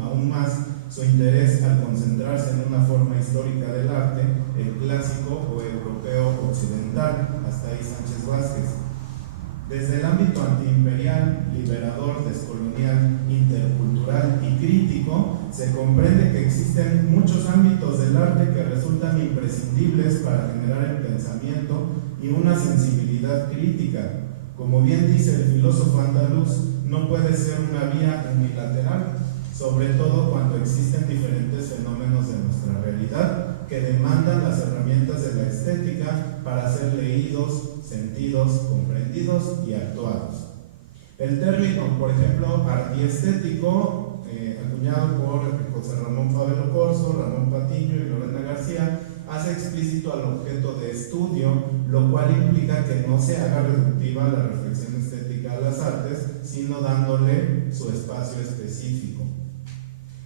aún más su interés al concentrarse en una forma histórica del arte, el clásico o europeo occidental. Hasta ahí Sánchez Vázquez. Desde el ámbito antiimperial, liberador, descolonial, intercultural y crítico, se comprende que existen muchos ámbitos del arte que resultan imprescindibles para generar el pensamiento y una sensibilidad crítica. Como bien dice el filósofo andaluz, no puede ser una vía unilateral, sobre todo cuando existen diferentes fenómenos de nuestra realidad que demandan las herramientas de la estética para ser leídos, sentidos, comprendidos y actuados. El término, por ejemplo, artiestético, acuñado por José Ramón Fabelo Corso, Ramón Patiño y Lorena García, hace explícito al objeto de estudio, lo cual implica que no se haga reductiva la reflexión estética a las artes, sino dándole su espacio específico.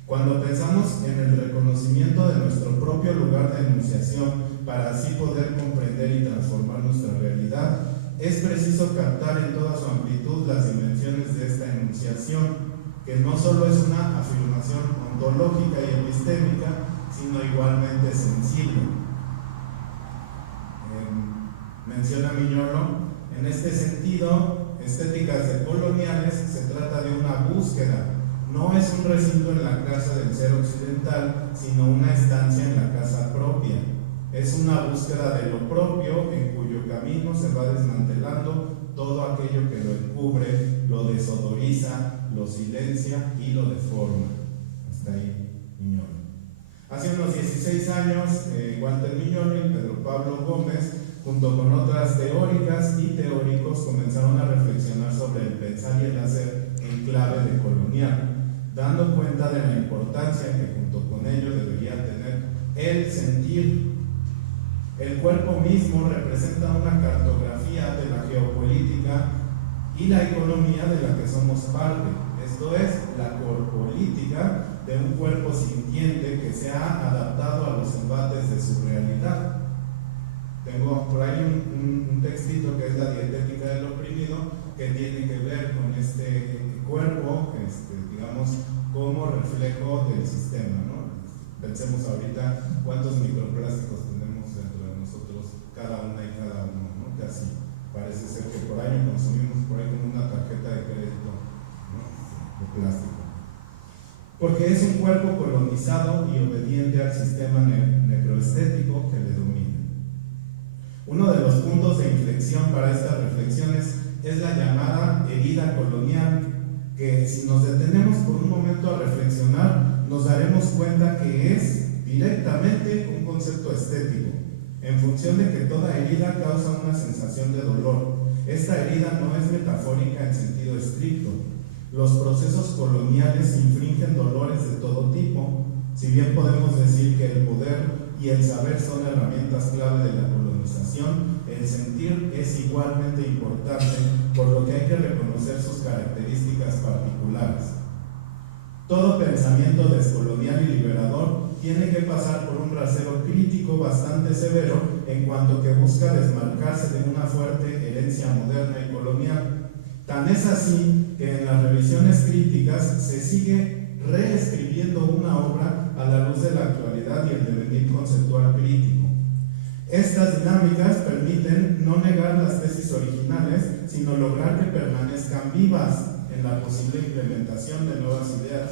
Cuando pensamos en el reconocimiento de nuestro propio lugar de enunciación para así poder comprender y transformar nuestra realidad, es preciso captar en toda su amplitud las dimensiones de esta enunciación, que no solo es una afirmación ontológica y epistémica, sino igualmente sensible. Menciona Miñolo, en este sentido, estéticas decoloniales se trata de una búsqueda. No es un recinto en la casa del ser occidental, sino una estancia en la casa propia. Es una búsqueda de lo propio en cuyo camino se va desmantelando todo aquello que lo encubre, lo desodoriza, lo silencia y lo deforma. Hasta ahí, Miñolo. Hace unos 16 años, Walter Miñolo y Pedro Pablo Gómez, junto con otras teóricas y teóricos, comenzaron a reflexionar sobre el pensar y el hacer en clave decolonial, dando cuenta de la importancia que junto con ello debería tener el sentir. El cuerpo mismo representa una cartografía de la geopolítica y la economía de la que somos parte. Esto es, la corpolítica de un cuerpo sintiente que se ha adaptado a los embates de su realidad. Tengo por ahí un textito que es la dietética del oprimido, que tiene que ver con este cuerpo, digamos, como reflejo del sistema, ¿no? Pensemos ahorita cuántos microplásticos tenemos dentro de nosotros, cada una y cada uno porque es un cuerpo colonizado y obediente al sistema necroestético que le domina. Uno de los puntos de inflexión para estas reflexiones es la llamada herida colonial, que si nos detenemos por un momento a reflexionar, nos daremos cuenta que es directamente un concepto estético, en función de que toda herida causa una sensación de dolor. Esta herida no es metafórica en sentido estricto. Los procesos coloniales infringen dolores de todo tipo, si bien podemos decir que el poder y el saber son herramientas clave de la colonización, el sentir es igualmente importante, por lo que hay que reconocer sus características particulares. Todo pensamiento descolonial y liberador tiene que pasar por un rasero crítico bastante severo en cuanto que busca desmarcarse de una fuerte herencia moderna y colonial. Tan es así que en las revisiones críticas se sigue reescribiendo una obra a la luz de la actualidad y el devenir conceptual crítico. Estas dinámicas permiten no negar las tesis originales, sino lograr que permanezcan vivas en la posible implementación de nuevas ideas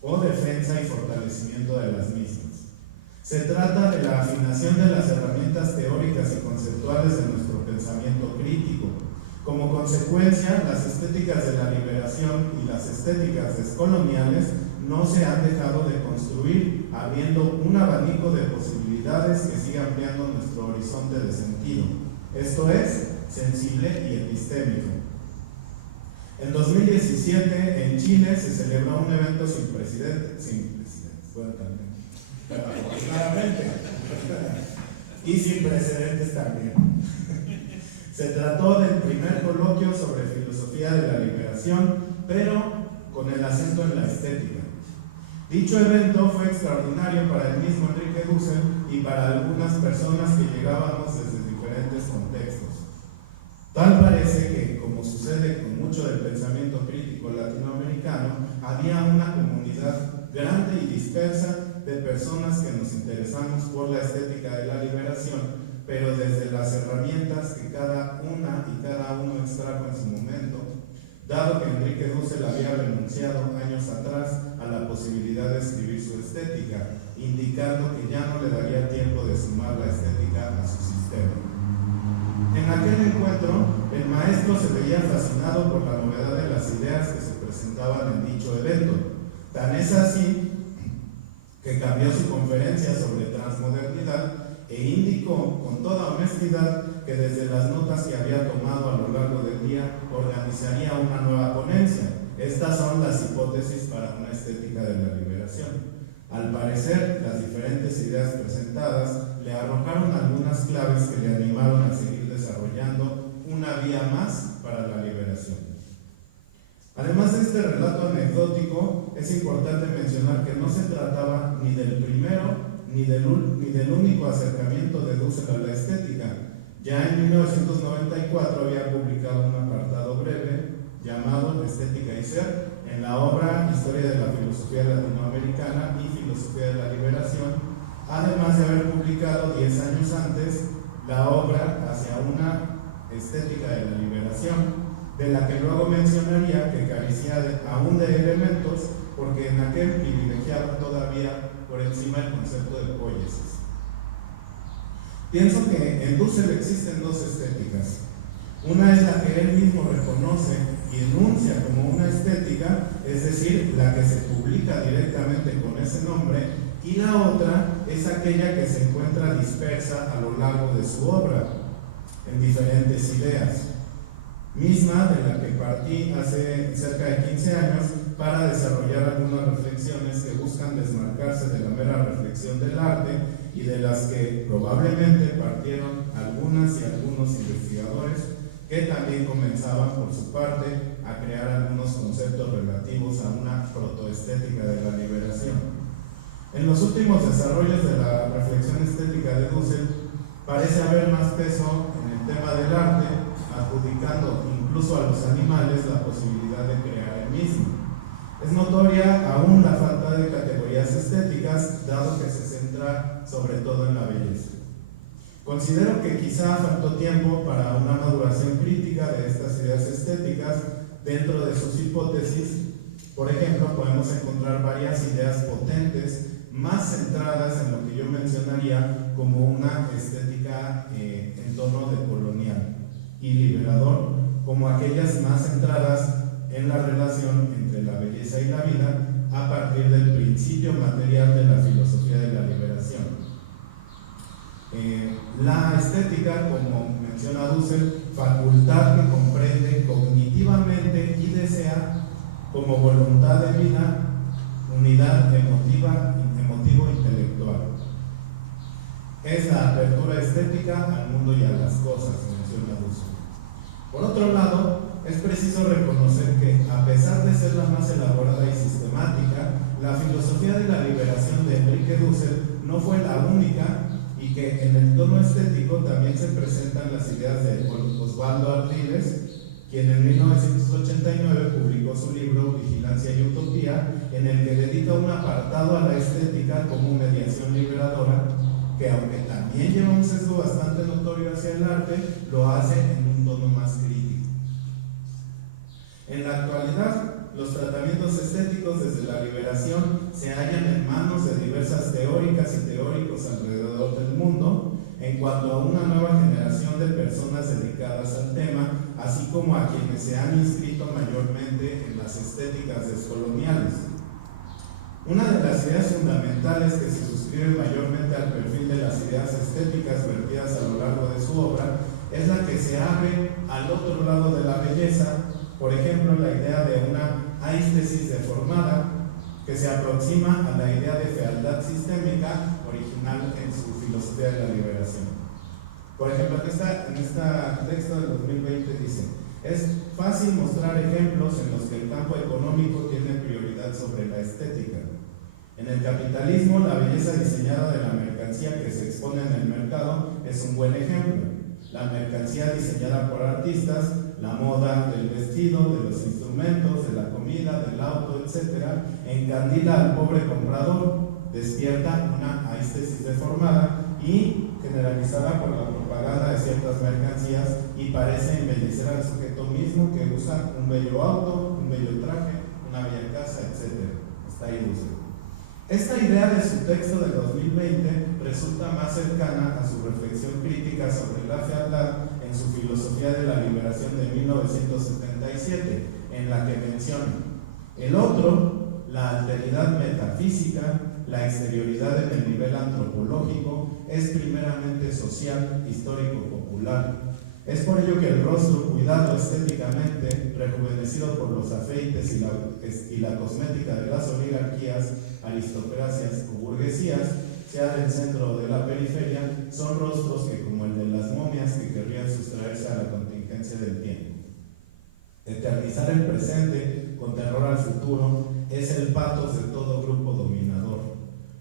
o defensa y fortalecimiento de las mismas. Se trata de la afinación de las herramientas teóricas y conceptuales de nuestro pensamiento crítico. Como consecuencia, las estéticas de la liberación y las estéticas descoloniales no se han dejado de construir, abriendo un abanico de posibilidades que sigue ampliando nuestro horizonte de sentido. Esto es, sensible y epistémico. En 2017, en Chile, se celebró un evento sin precedentes, bueno, también, afortunadamente, y sin precedentes también. Se trató del primer coloquio sobre filosofía de la liberación, pero con el acento en la estética. Dicho evento fue extraordinario para el mismo Enrique Dussel y para algunas personas que llegábamos desde diferentes contextos. Tal parece que, como sucede con mucho del pensamiento crítico latinoamericano, había una comunidad grande y dispersa de personas que nos interesamos por la estética de la liberación, pero desde las herramientas que cada una y cada uno extrajo en su momento, dado que Enrique Dussel había renunciado años atrás a la posibilidad de escribir su estética, indicando que ya no le daría tiempo de sumar la estética a su sistema. En aquel encuentro, el maestro se veía fascinado por la novedad de las ideas que se presentaban en dicho evento. Tan es así que cambió su conferencia sobre transmodernidad e indicó con toda honestidad que desde las notas que había tomado a lo largo del día organizaría una nueva ponencia. Estas son las hipótesis para una estética de la liberación. Al parecer, las diferentes ideas presentadas le arrojaron algunas claves que le animaron a seguir desarrollando una vía más para la liberación. Además de este relato anecdótico, es importante mencionar que no se trataba ni del primero ni del único acercamiento de Dussel a la estética. Ya en 1994 había publicado un apartado breve llamado Estética y Ser en la obra Historia de la Filosofía Latinoamericana y Filosofía de la Liberación, además de haber publicado 10 años antes la obra Hacia una Estética de la Liberación, de la que luego mencionaría que carecía aún de elementos, porque en aquel privilegiaba todavía por encima el concepto de poiesis. Pienso que en Dussel existen dos estéticas. Una es la que él mismo reconoce y enuncia como una estética, es decir, la que se publica directamente con ese nombre, y la otra es aquella que se encuentra dispersa a lo largo de su obra, en diferentes ideas, misma de la que partí hace cerca de 15 años para desarrollar algunas reflexiones que buscan desmarcarse de la mera reflexión del arte y de las que probablemente partieron algunas y algunos investigadores que también comenzaban por su parte a crear algunos conceptos relativos a una protoestética de la liberación. En los últimos desarrollos de la reflexión estética de Dussel parece haber más peso en el tema del arte, adjudicando incluso a los animales la posibilidad de crear el mismo. Es notoria aún la falta de categorías estéticas, dado que se centra sobre todo en la belleza. Considero que quizá faltó tiempo para una maduración crítica de estas ideas estéticas dentro de sus hipótesis, Por ejemplo, podemos encontrar varias ideas potentes más centradas en lo que yo mencionaría como una estética en tono de colonial y liberador, como aquellas más centradas en la relación entre la belleza y la vida a partir del principio material de la filosofía de la liberación. La estética, como menciona Dussel, facultad que comprende cognitivamente y desea como voluntad de vida, unidad emotivo-intelectual. Es la apertura estética al mundo y a las cosas, menciona Dussel. Por otro lado, es preciso reconocer que, a pesar de ser la más elaborada y sistemática, la filosofía de la liberación de Enrique Dussel no fue la única, y que en el tono estético también se presentan las ideas de Osvaldo Ardiles, quien en 1989 publicó su libro Vigilancia y Utopía, en el que dedica un apartado a la estética como mediación liberadora, que aunque también lleva un sesgo bastante notorio hacia el arte, lo hace en un tono más crítico. En la actualidad, los tratamientos estéticos desde la liberación se hallan en manos de diversas teóricas y teóricos alrededor del mundo, en cuanto a una nueva generación de personas dedicadas al tema, así como a quienes se han inscrito mayormente en las estéticas descoloniales. Una de las ideas fundamentales que se suscribe mayormente al perfil de las ideas estéticas vertidas a lo largo de su obra es la que se abre al otro lado de la belleza, por ejemplo, la idea de una aístesis deformada que se aproxima a la idea de fealdad sistémica original en su filosofía de la liberación. Por ejemplo, en este texto del 2020 dice: es fácil mostrar ejemplos en los que el campo económico tiene prioridad sobre la estética. En el capitalismo, la belleza diseñada de la mercancía que se expone en el mercado es un buen ejemplo. La mercancía diseñada por artistas, la moda del vestido, de los instrumentos, de la comida, del auto, etc., encandila al pobre comprador, despierta una aístesis deformada y generalizada por la propaganda de ciertas mercancías y parece embellecer al sujeto mismo que usa un bello auto, un bello traje, una bella casa, etc. Está ahí Dussel. Esta idea de su texto de 2020 resulta más cercana a su reflexión crítica sobre la fealdad en su filosofía de la liberación de 1977, en la que menciona: el otro, la alteridad metafísica, la exterioridad en el nivel antropológico, es primeramente social, histórico-popular. Es por ello que el rostro cuidado estéticamente, rejuvenecido por los afeites y la cosmética de las oligarquías, aristocracias o burguesías, sea del centro o de la periferia, son rostros que, como el de las momias, que querrían sustraerse a la contingencia del tiempo. Eternizar el presente con terror al futuro es el patos de todo grupo dominador.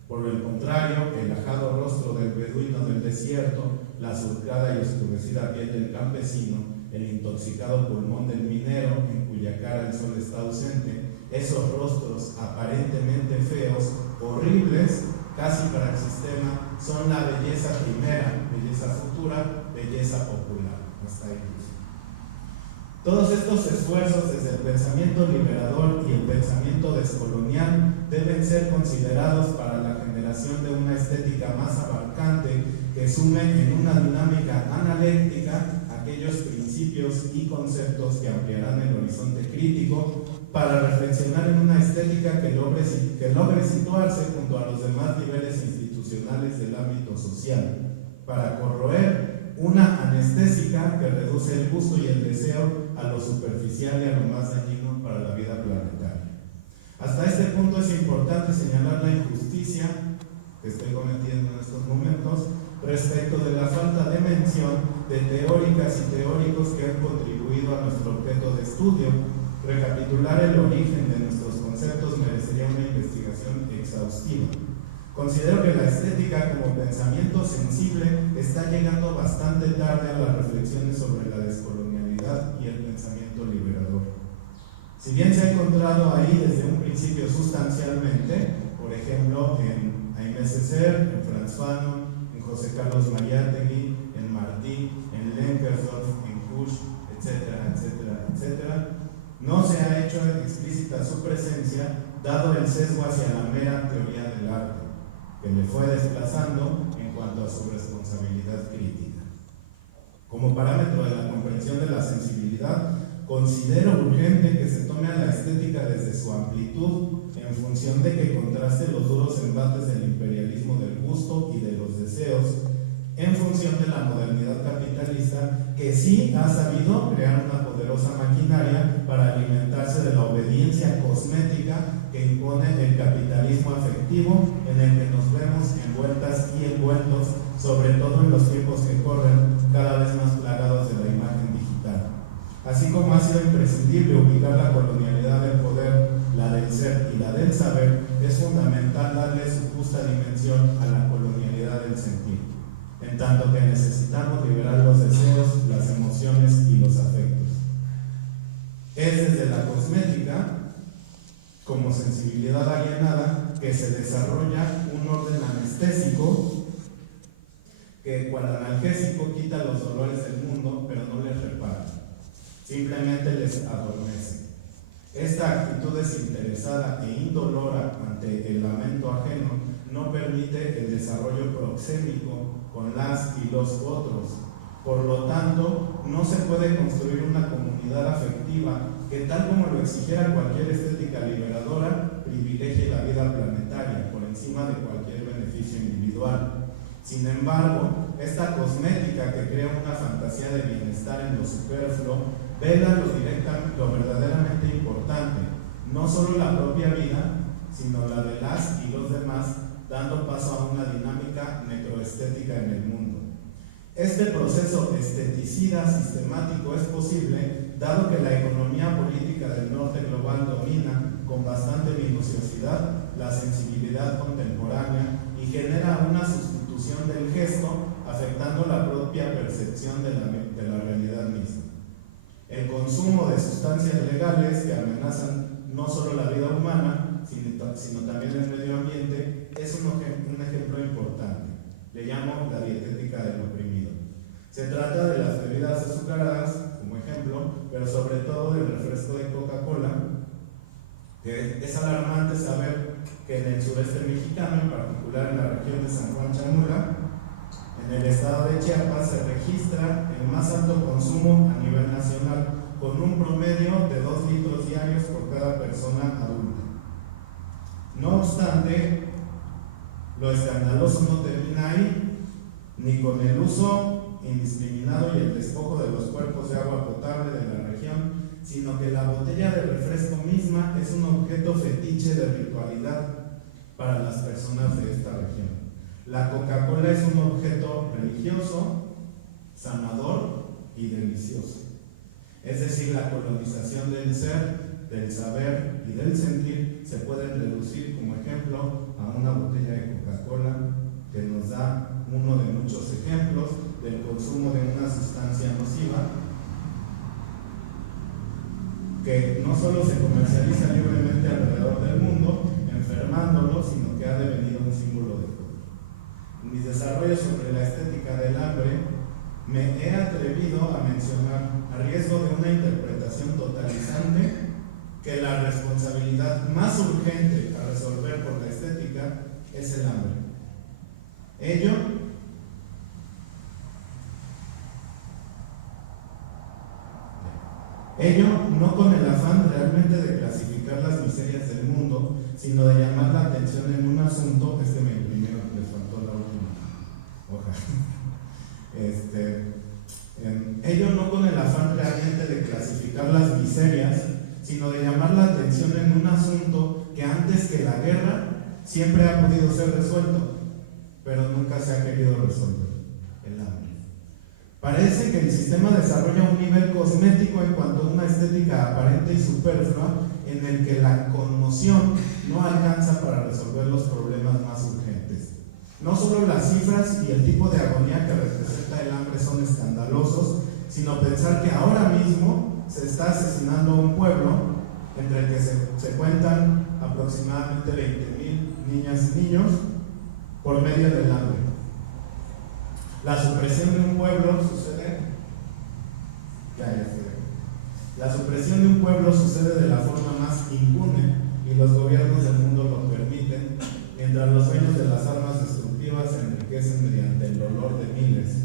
Por el contrario, el ajado rostro del beduino del desierto, la surcada y oscurecida piel del campesino, el intoxicado pulmón del minero en cuya cara el sol está ausente, esos rostros aparentemente feos, horribles, casi praxistema, son la belleza primera, belleza futura, belleza popular. Hasta ahí. Todos estos esfuerzos desde el pensamiento liberador y el pensamiento descolonial deben ser considerados para la generación de una estética más abarcante que sume en una dinámica analéctica aquellos principios y conceptos que ampliarán el horizonte crítico para reflexionar en una estética que logre situarse junto a los demás niveles institucionales del ámbito social, para corroer una anestésica que reduce el gusto y el deseo a lo superficial y a lo más dañino para la vida planetaria. Hasta este punto es importante señalar la injusticia que estoy cometiendo en estos momentos respecto de la falta de mención de teóricas y teóricos que han contribuido a nuestro objeto de estudio. Recapitular el origen de nuestros conceptos merecería una investigación exhaustiva. Considero que la estética como pensamiento sensible está llegando bastante tarde a las reflexiones sobre la descolonialidad y el pensamiento liberador. Si bien se ha encontrado ahí desde un principio sustancialmente, por ejemplo en Aimé Césaire, en Franz Fanon, en José Carlos Mariátegui, en Martí, en Lemkersdorf, en Kusch, etcétera, etcétera, etcétera, No se ha hecho explícita su presencia, dado el sesgo hacia la mera teoría del arte, que le fue desplazando en cuanto a su responsabilidad crítica. Como parámetro de la comprensión de la sensibilidad, considero urgente que se tome a la estética desde su amplitud, en función de que contraste los duros embates del imperialismo del gusto y de los deseos, en función de la modernidad capitalista, que sí ha sabido crear una poderosa maquinaria para alimentarse de la obediencia cosmética que impone el capitalismo afectivo, en el que nos vemos envueltas y envueltos, sobre todo en los tiempos que corren, cada vez más plagados de la imagen digital. Así como ha sido imprescindible ubicar la colonialidad del poder, la del ser y la del saber, es fundamental darle su justa dimensión a la colonialidad del sentir, en tanto que necesitamos liberar los deseos, las emociones y los afectos. Es desde la cosmética, como sensibilidad alienada, que se desarrolla un orden anestésico que, cual analgésico, quita los dolores del mundo, pero no les repara, simplemente les adormece. Esta actitud desinteresada e indolora ante el lamento ajeno no permite el desarrollo proxémico con las y los otros. Por lo tanto, no se puede construir una comunidad afectiva que, tal como lo exigiera cualquier estética liberadora, privilegie la vida planetaria por encima de cualquier beneficio individual. Sin embargo, esta cosmética que crea una fantasía de bienestar en lo superfluo vela lo verdaderamente importante, no solo la propia vida, sino la de las y los demás, dando paso a una dinámica necroestética en el mundo. Este proceso esteticida sistemático es posible, dado que la economía política del norte global domina con bastante minuciosidad la sensibilidad contemporánea y genera una sustitución del gesto, afectando la propia percepción de la realidad misma. El consumo de sustancias legales que amenazan no solo la vida humana, sino también el medio ambiente, es un ejemplo importante. Le llamo la dietética del oprimido. Se trata de las bebidas azucaradas, como ejemplo, pero sobre todo del refresco de Coca-Cola, que es alarmante saber que en el sureste mexicano, en particular en la región de San Juan Chamula, en el estado de Chiapas, se registra el más alto consumo a nivel nacional, con un promedio de 2 litros diarios por cada persona adulta. No obstante, lo escandaloso no termina ahí, ni con el uso indiscriminado y el despojo de los cuerpos de agua potable de la región, sino que la botella de refresco misma es un objeto fetiche de ritualidad para las personas de esta región. La Coca-Cola es un objeto religioso, sanador y delicioso. Es decir, la colonización del ser, del saber y del sentir se pueden reducir como ejemplo a una botella de Coca-Cola, que nos da uno de muchos ejemplos del consumo de una sustancia nociva que no solo se comercializa libremente alrededor del mundo, enfermándolo, sino que ha devenido un símbolo de poder. En mis desarrollos sobre la estética del hambre, me he atrevido a mencionar, a riesgo de una interpretación totalizante, que la responsabilidad más urgente a resolver por la estética es el hambre. Ello no con el afán realmente de clasificar las miserias del mundo, sino de llamar la atención en un asunto. Me imprimió, les faltó la última hoja. Ello no con el afán realmente de clasificar las miserias, sino de llamar la atención en un asunto que antes que la guerra siempre ha podido ser resuelto, pero nunca se ha querido resolver: el hambre. Parece que el sistema desarrolla un nivel cosmético en cuanto a una estética aparente y superflua, en el que la conmoción no alcanza para resolver los problemas más urgentes. No solo las cifras y el tipo de agonía que representa el hambre son escandalosos, sino pensar que ahora mismo se está asesinando a un pueblo entre el que se cuentan aproximadamente 20,000 niñas y niños por medio del hambre. La supresión de un pueblo sucede. La supresión de un un pueblo sucede de la forma más impune y los gobiernos del mundo lo permiten, mientras los dueños de las armas destructivas se enriquecen mediante el dolor de miles.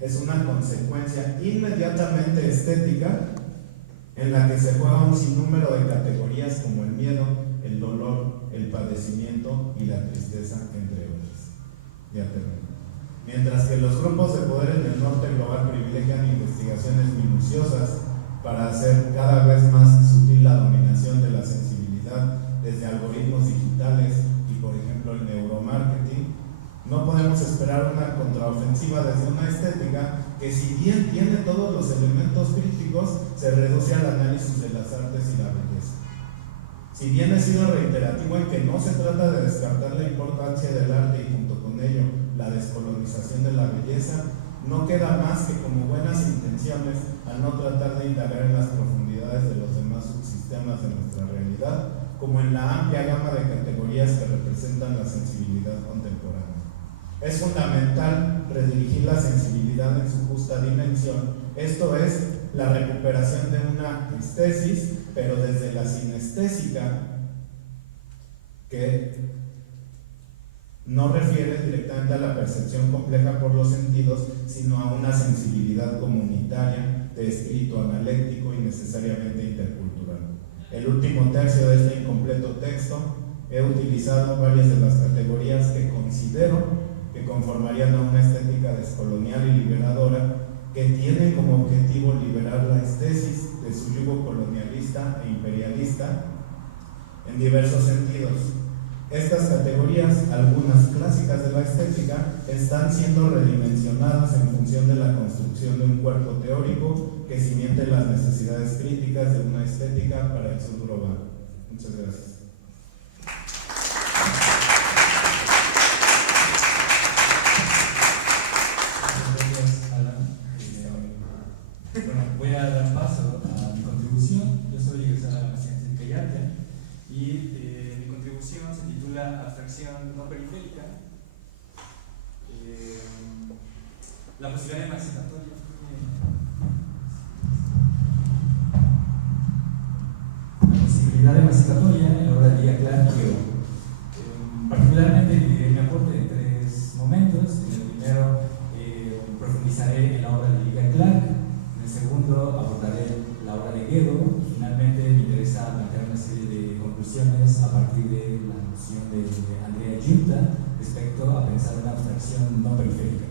Es una consecuencia inmediatamente estética en la que se juega un sinnúmero de categorías como el miedo, el dolor, el padecimiento y la tristeza, entre otras. Ya termino. Mientras que los grupos de poder en el norte global privilegian investigaciones minuciosas para hacer cada vez más sutil la dominación de la sensibilidad desde algoritmos digitales y, por ejemplo, el neuromarketing, no podemos esperar una contraofensiva desde una estética que, si bien tiene todos los elementos críticos, se reduce al análisis de las artes y la belleza. Si bien he sido reiterativo en que no se trata de descartar la importancia del arte y junto con ello la descolonización de la belleza, no queda más que como buenas intenciones al no tratar de indagar en las profundidades de los demás subsistemas de nuestra realidad, como en la amplia gama de categorías que representan la sensibilidad contemporánea. Es fundamental redirigir la sensibilidad en su justa dimensión, esto es, la recuperación de una estesis, pero desde la sinestésica, que no refiere directamente a la percepción compleja por los sentidos, sino a una sensibilidad comunitaria de espíritu analéctico y necesariamente intercultural. El último tercio de este incompleto texto he utilizado varias de las categorías que considero que conformarían a una estética descolonial y liberadora que tiene como objetivo liberar la estesis de su yugo colonialista e imperialista en diversos sentidos. Estas categorías, algunas clásicas de la estética, están siendo redimensionadas en función de la construcción de un cuerpo teórico que cimente las necesidades críticas de una estética para el sur global. Muchas gracias. Bueno, voy a dar paso a mi contribución. Yo soy egresado de la maestría en Ciencia y Arte y mi contribución se titula Abstracción no periférica, la posibilidad emancipatoria. La posibilidad emancipatoria en la obra de Lia Clark y Gego. Particularmente dividiré mi aporte en tres momentos. En el primero profundizaré en la obra de Lia Clark. En el segundo abordaré la obra de Gego y finalmente me interesa plantear una serie de conclusiones a partir de la noción de Andrea Giunta respecto a pensar una abstracción no periférica.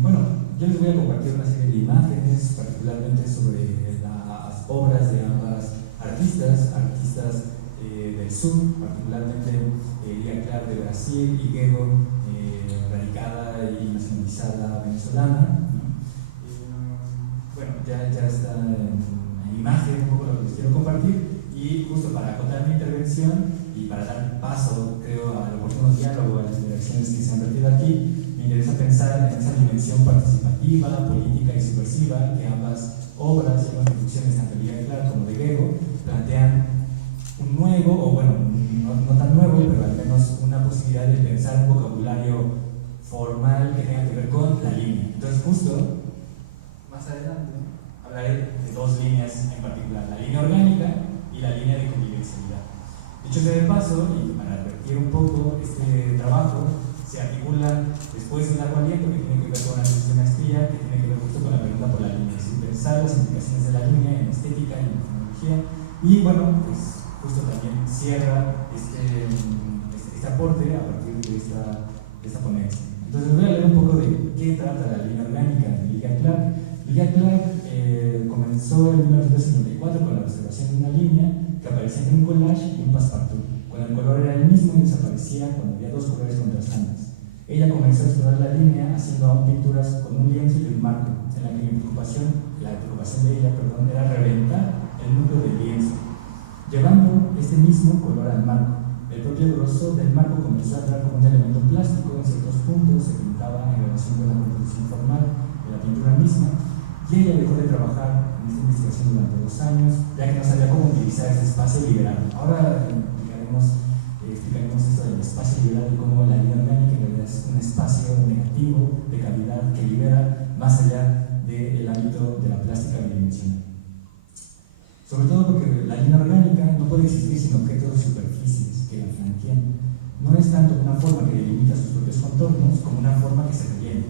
Bueno, yo les voy a compartir una serie de imágenes, particularmente sobre las obras de ambas artistas del sur, particularmente Lia Clark de Brasil y Gego, radicada y nacionalizada venezolana. Bueno, ya está en imagen un poco lo que les quiero compartir, y justo para acotar mi intervención y para dar paso, creo, al oportuno diálogo, a las interacciones que se han vertido aquí, me interesa pensar en esa dimensión participativa, política y subversiva que ambas obras y ambas producciones, tanto de Lia Clark como de Gego, plantean un nuevo, o bueno, no tan nuevo, pero al menos una posibilidad de pensar un vocabulario formal que tenga que ver con la línea. Entonces, justo más adelante hablaré de dos líneas en particular, la línea orgánica y la línea de convivencialidad. Dicho sea de paso, y para advertir un poco, este trabajo se articula después de un largo aliento que tiene que ver con la de maestría, que tiene que ver justo con la pregunta por la línea, es decir, pensar las implicaciones de la línea en estética y en tecnología. Y bueno, pues justo también cierra este aporte a partir de esta ponencia. Entonces voy a leer un poco de qué trata la línea orgánica de Lia Clark. Lia Clark comenzó en 1954 con la observación de una línea que aparecía en un collage y un passepartout, cuando el color era el mismo y desaparecía cuando había dos colores contrastantes. Ella comenzó a explorar la línea haciendo aún pinturas con un lienzo y un marco, en la que la preocupación de ella era reventar el núcleo del lienzo, llevando este mismo color al marco. El propio grosor del marco comenzó a entrar como un elemento plástico en ciertos puntos, se pintaba en relación con la composición formal de la pintura misma, y ella dejó de trabajar en esta investigación durante 2 años, ya que no sabía cómo utilizar ese espacio liberal. Ahora explicaremos esto del espacio liberal y cómo la línea orgánica en realidad es un espacio negativo, de calidad, que libera más allá del ámbito de la plástica bidimensional. sobre todo porque la línea orgánica no puede existir sin objetos o superficies que la flanquean. No es tanto una forma que delimita sus propios contornos como una forma que se rellena.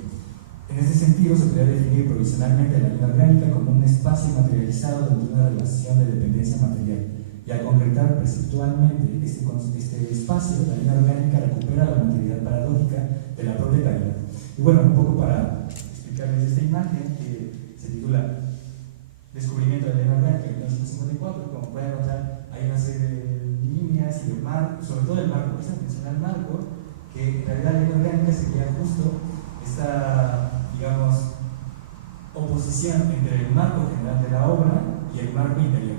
En este sentido, se podría definir provisionalmente la línea orgánica como un espacio materializado dentro de una relación de dependencia material. Y al concretar perceptualmente este espacio, la línea orgánica recupera la materialidad paradójica de la propia cavidad. Y bueno, un poco para explicarles esta imagen que se titula Descubrimiento de la línea orgánica en 1954, como pueden notar, hay una serie de líneas y de marcos, sobre todo el marco, esa mencionar el marco, que en realidad la línea orgánica sería justo esta, digamos, oposición entre el marco general de la obra y el marco interior.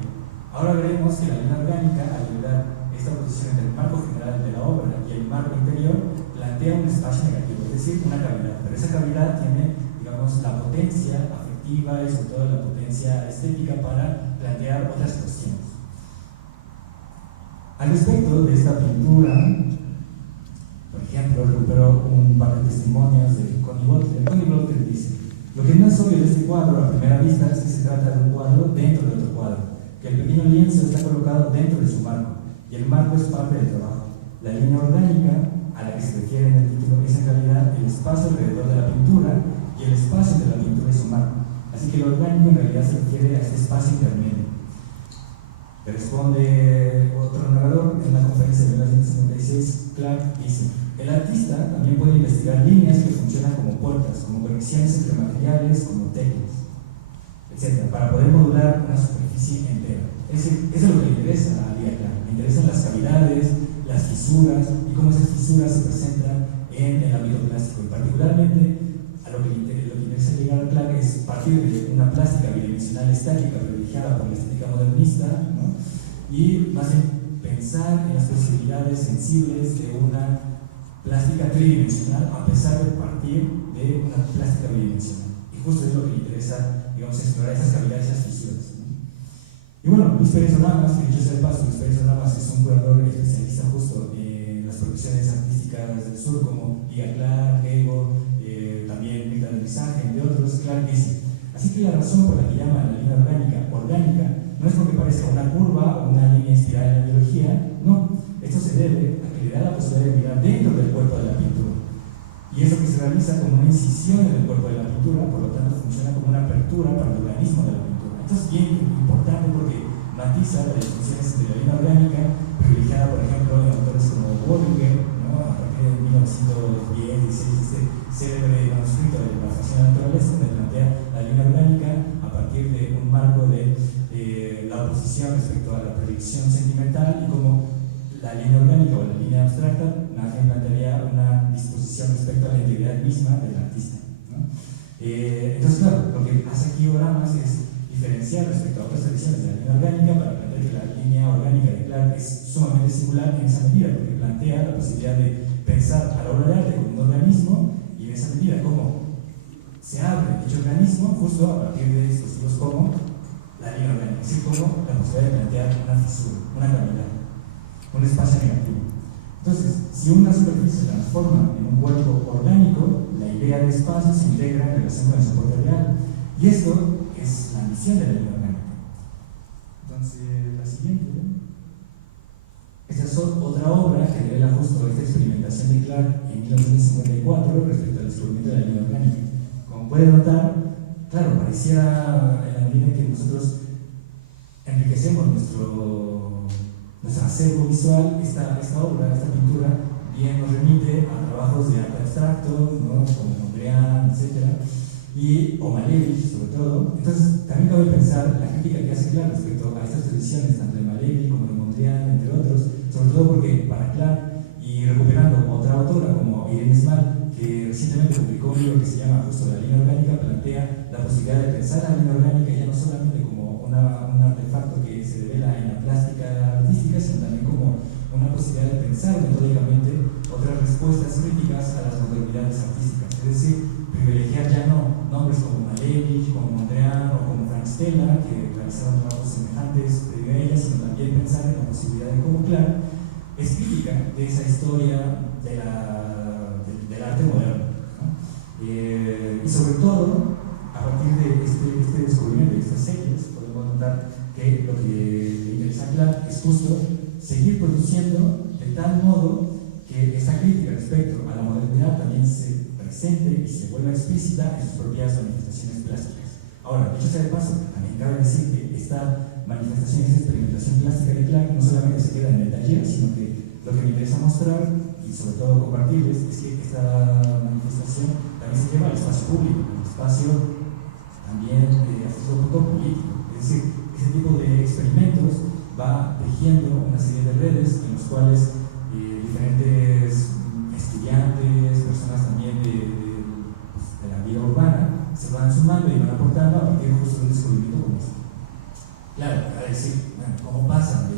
Ahora veremos que la línea orgánica, al lograr esta oposición entre el marco general de la obra y el marco interior, plantea un espacio negativo, es decir, una cavidad, pero esa cavidad tiene, digamos, la potencia afectiva y sobre todo la potencia estética para plantear otras cuestiones. Al respecto de esta pintura, por ejemplo, recupero un par de testimonios de Connie Butler. Connie Butler dice: lo que no es obvio de este cuadro a primera vista es que se trata de un cuadro dentro de otro cuadro, que el pequeño lienzo está colocado dentro de su marco, y el marco es parte del trabajo. La línea orgánica a la que se refiere en el título es en realidad el espacio alrededor de la pintura, y el espacio de la pintura es su marco. Así que lo orgánico en realidad se refiere a este espacio intermedio. Responde otro narrador en una conferencia de 1956. Clark dice: el artista también puede investigar líneas que funcionan como puertas, como conexiones entre materiales, como teclas, etc., para poder modular una superficie entera. Eso es lo que le interesa a Lia Clark. Le interesan las cavidades, las fisuras y cómo esas fisuras se presentan en el ámbito plástico. Y particularmente a lo que interesa llegar a Clark es partir de una plástica bidimensional estática privilegiada por la estética modernista, ¿no? Y más bien pensar en las posibilidades sensibles de una plástica tridimensional a pesar de partir de una plástica bidimensional. Y justo es lo que le interesa, digamos, explorar esas cavidades y esas fisuras, ¿no? Y bueno, Luis Pérez Olamas, que dicho sea de paso, Luis Pérez Olamas es un curador especialista justo en las producciones artísticas del sur, como Lia Clark, Ego, también Mirta del Visaje, entre otros. Clark dice: así que la razón por la que llama la línea orgánica no es porque parezca una curva o una línea inspirada en la biología, no. Esto se debe a que le da la posibilidad de mirar dentro del cuerpo de la pintura. Y eso que se realiza como una incisión en el cuerpo de la pintura, por lo tanto funciona como una apertura para el organismo de la pintura. Esto es bien importante porque matiza las distinciones entre la línea orgánica, privilegiada por ejemplo en autores como Böhringer, ¿no? A partir de 1910-16, este célebre manuscrito de la Reflexión de la Naturaleza, donde plantea la línea orgánica a partir de un marco de la oposición respecto a la predicción sentimental, y como la línea orgánica o la línea abstracta más bien plantearía una disposición respecto a la integridad misma del artista, ¿no? Entonces, claro, lo que hace aquí Oramas es diferenciar respecto a otras tradiciones de la línea orgánica para plantear que la línea orgánica de Clark es sumamente singular en esa medida, porque plantea la posibilidad de pensar a la obra de arte como un organismo, y en esa medida cómo se abre dicho organismo justo a partir de dispositivos como la línea orgánica, así como la posibilidad de plantear una fisura, una cavidad, un espacio negativo. Entonces, si una superficie se transforma en un cuerpo orgánico, la idea de espacio se integra en relación con el soporte real, y esto es la misión de la línea orgánica. Entonces, la siguiente. Esta es otra obra que revela justo esta experimentación de Clark en 1954 respecto al descubrimiento de la línea orgánica. Como pueden notar, claro, pareciera en la medida en que nosotros enriquecemos nuestro acervo visual, esta obra, esta pintura, bien nos remite a trabajos de arte abstracto, ¿no? Como Mondrian, etc., o Malevich, sobre todo. Entonces, también cabe pensar la crítica que hace Clark respecto a estas tradiciones, tanto de Malevich como de Mondrian, entre otros, sobre todo porque para Clark, y recuperando otra autora como Irene Small, que recientemente publicó un libro que se llama justo La línea orgánica, plantea la posibilidad de pensar la línea orgánica ya no solamente como un artefacto que se revela en la plástica artística, sino también como una posibilidad de pensar metódicamente otras respuestas críticas a las modernidades artísticas. Es decir, privilegiar ya no nombres como Malevich, como Mondrian o como Frank Stella, que realizaron trabajos semejantes de ella, sino también pensar en la posibilidad de cómo Clark es crítica de esa historia del arte moderno, ¿no? Y sobre todo, a partir de este descubrimiento de estas series, podemos notar que lo que justo seguir produciendo de tal modo que esta crítica respecto a la modernidad también se presente y se vuelva explícita en sus propias manifestaciones plásticas. Ahora, dicho sea de paso, también cabe decir que esta manifestación, esta experimentación plástica de Clark no solamente se queda en el taller, sino que lo que me interesa mostrar y sobre todo compartirles es que esta manifestación también se lleva al espacio público, al espacio también hasta cierto punto político. Es decir, ese tipo de experimentos va tejiendo una serie de redes en los cuales diferentes estudiantes, personas también de la vida urbana se van sumando y van aportando a partir justo de un descubrimiento como este. Claro, a decir, bueno, ¿cómo pasan de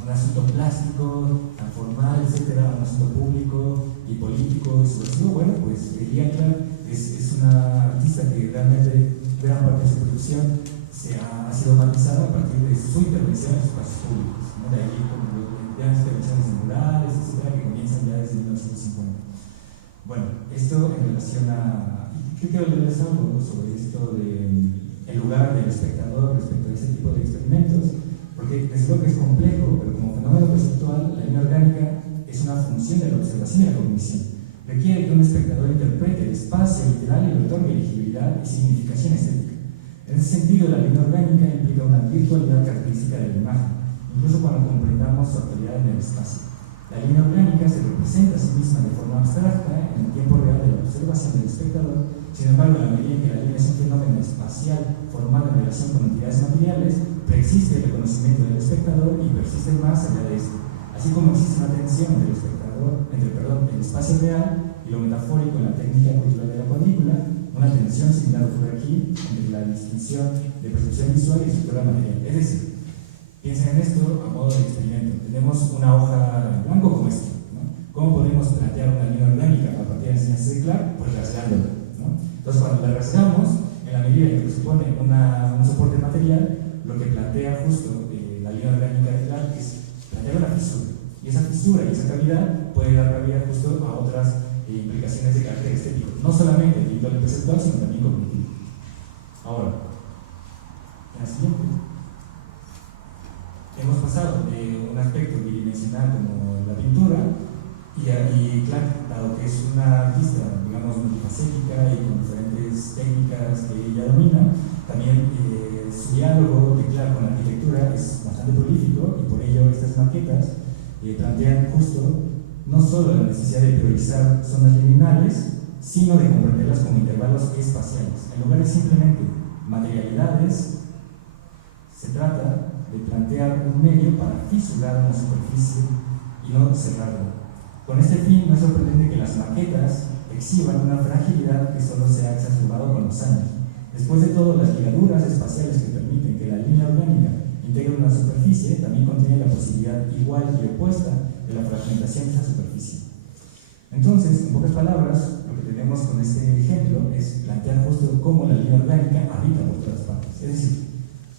un asunto plástico, tan formal, etcétera, a un asunto público y político y subversivo? Bueno, pues Elia Clark es una artista que realmente gran parte de su producción ha sido matizada a partir de su intervención en espacios públicos, ¿no? De ahí como las intervenciones en murales, etcétera, que comienzan ya desde 1950. Bueno, esto en relación a... ¿Qué quiero leerles algo sobre esto del lugar del espectador respecto a este tipo de experimentos? Porque les digo que es complejo, pero como fenómeno perceptual, la línea orgánica es una función de la observación y la cognición. Requiere que un espectador interprete el espacio literal y le otorgue legibilidad y significación estética. En ese sentido, la línea orgánica implica una virtualidad característica de la imagen, incluso cuando comprendamos su actualidad en el espacio. La línea orgánica se representa a sí misma de forma abstracta en el tiempo real de la observación del espectador. Sin embargo, a la medida en que la línea es un fenómeno espacial formado en relación con entidades materiales, preexiste el reconocimiento del espectador y persiste más allá de esto. Así como existe una tensión entre el espacio real y lo metafórico en la técnica cultural de la cuadrícula, una tensión similar ocurre aquí entre la distinción de percepción visual y estructura material. Es decir, piensen en esto a modo de experimento. Tenemos una hoja en blanco como esta, ¿no? ¿Cómo podemos plantear una línea orgánica a partir de la enseñanza de Clark? Pues rasgándola, ¿no? Entonces, cuando la rasgamos, en la medida en que supone un soporte material, lo que plantea justo la línea orgánica de Clark es plantear una fisura. Y esa fisura y esa cavidad puede dar cabida justo a otras implicaciones de carácter estético, no solamente individual y perceptual, sino también cognitivo. Ahora, en la siguiente, hemos pasado de un aspecto bidimensional como la pintura y Clark, dado que es una artista, digamos, multifacética y con diferentes técnicas que ella domina, también su diálogo de Clark con la arquitectura es bastante prolífico y por ello estas maquetas plantean justo no solo la necesidad de priorizar zonas liminales, sino de comprenderlas como intervalos espaciales. En lugar de simplemente materialidades, se trata de plantear un medio para fisurar una superficie y no cerrarla. Con este fin, no es sorprendente que las maquetas exhiban una fragilidad que solo se ha exacerbado con los años. Después de todo, las ligaduras espaciales que permiten que la línea orgánica integre una superficie también contiene la posibilidad igual y opuesta de la fragmentación de esa superficie. Entonces, en pocas palabras, lo que tenemos con este ejemplo es plantear justo cómo la línea orgánica habita por todas partes. Es decir,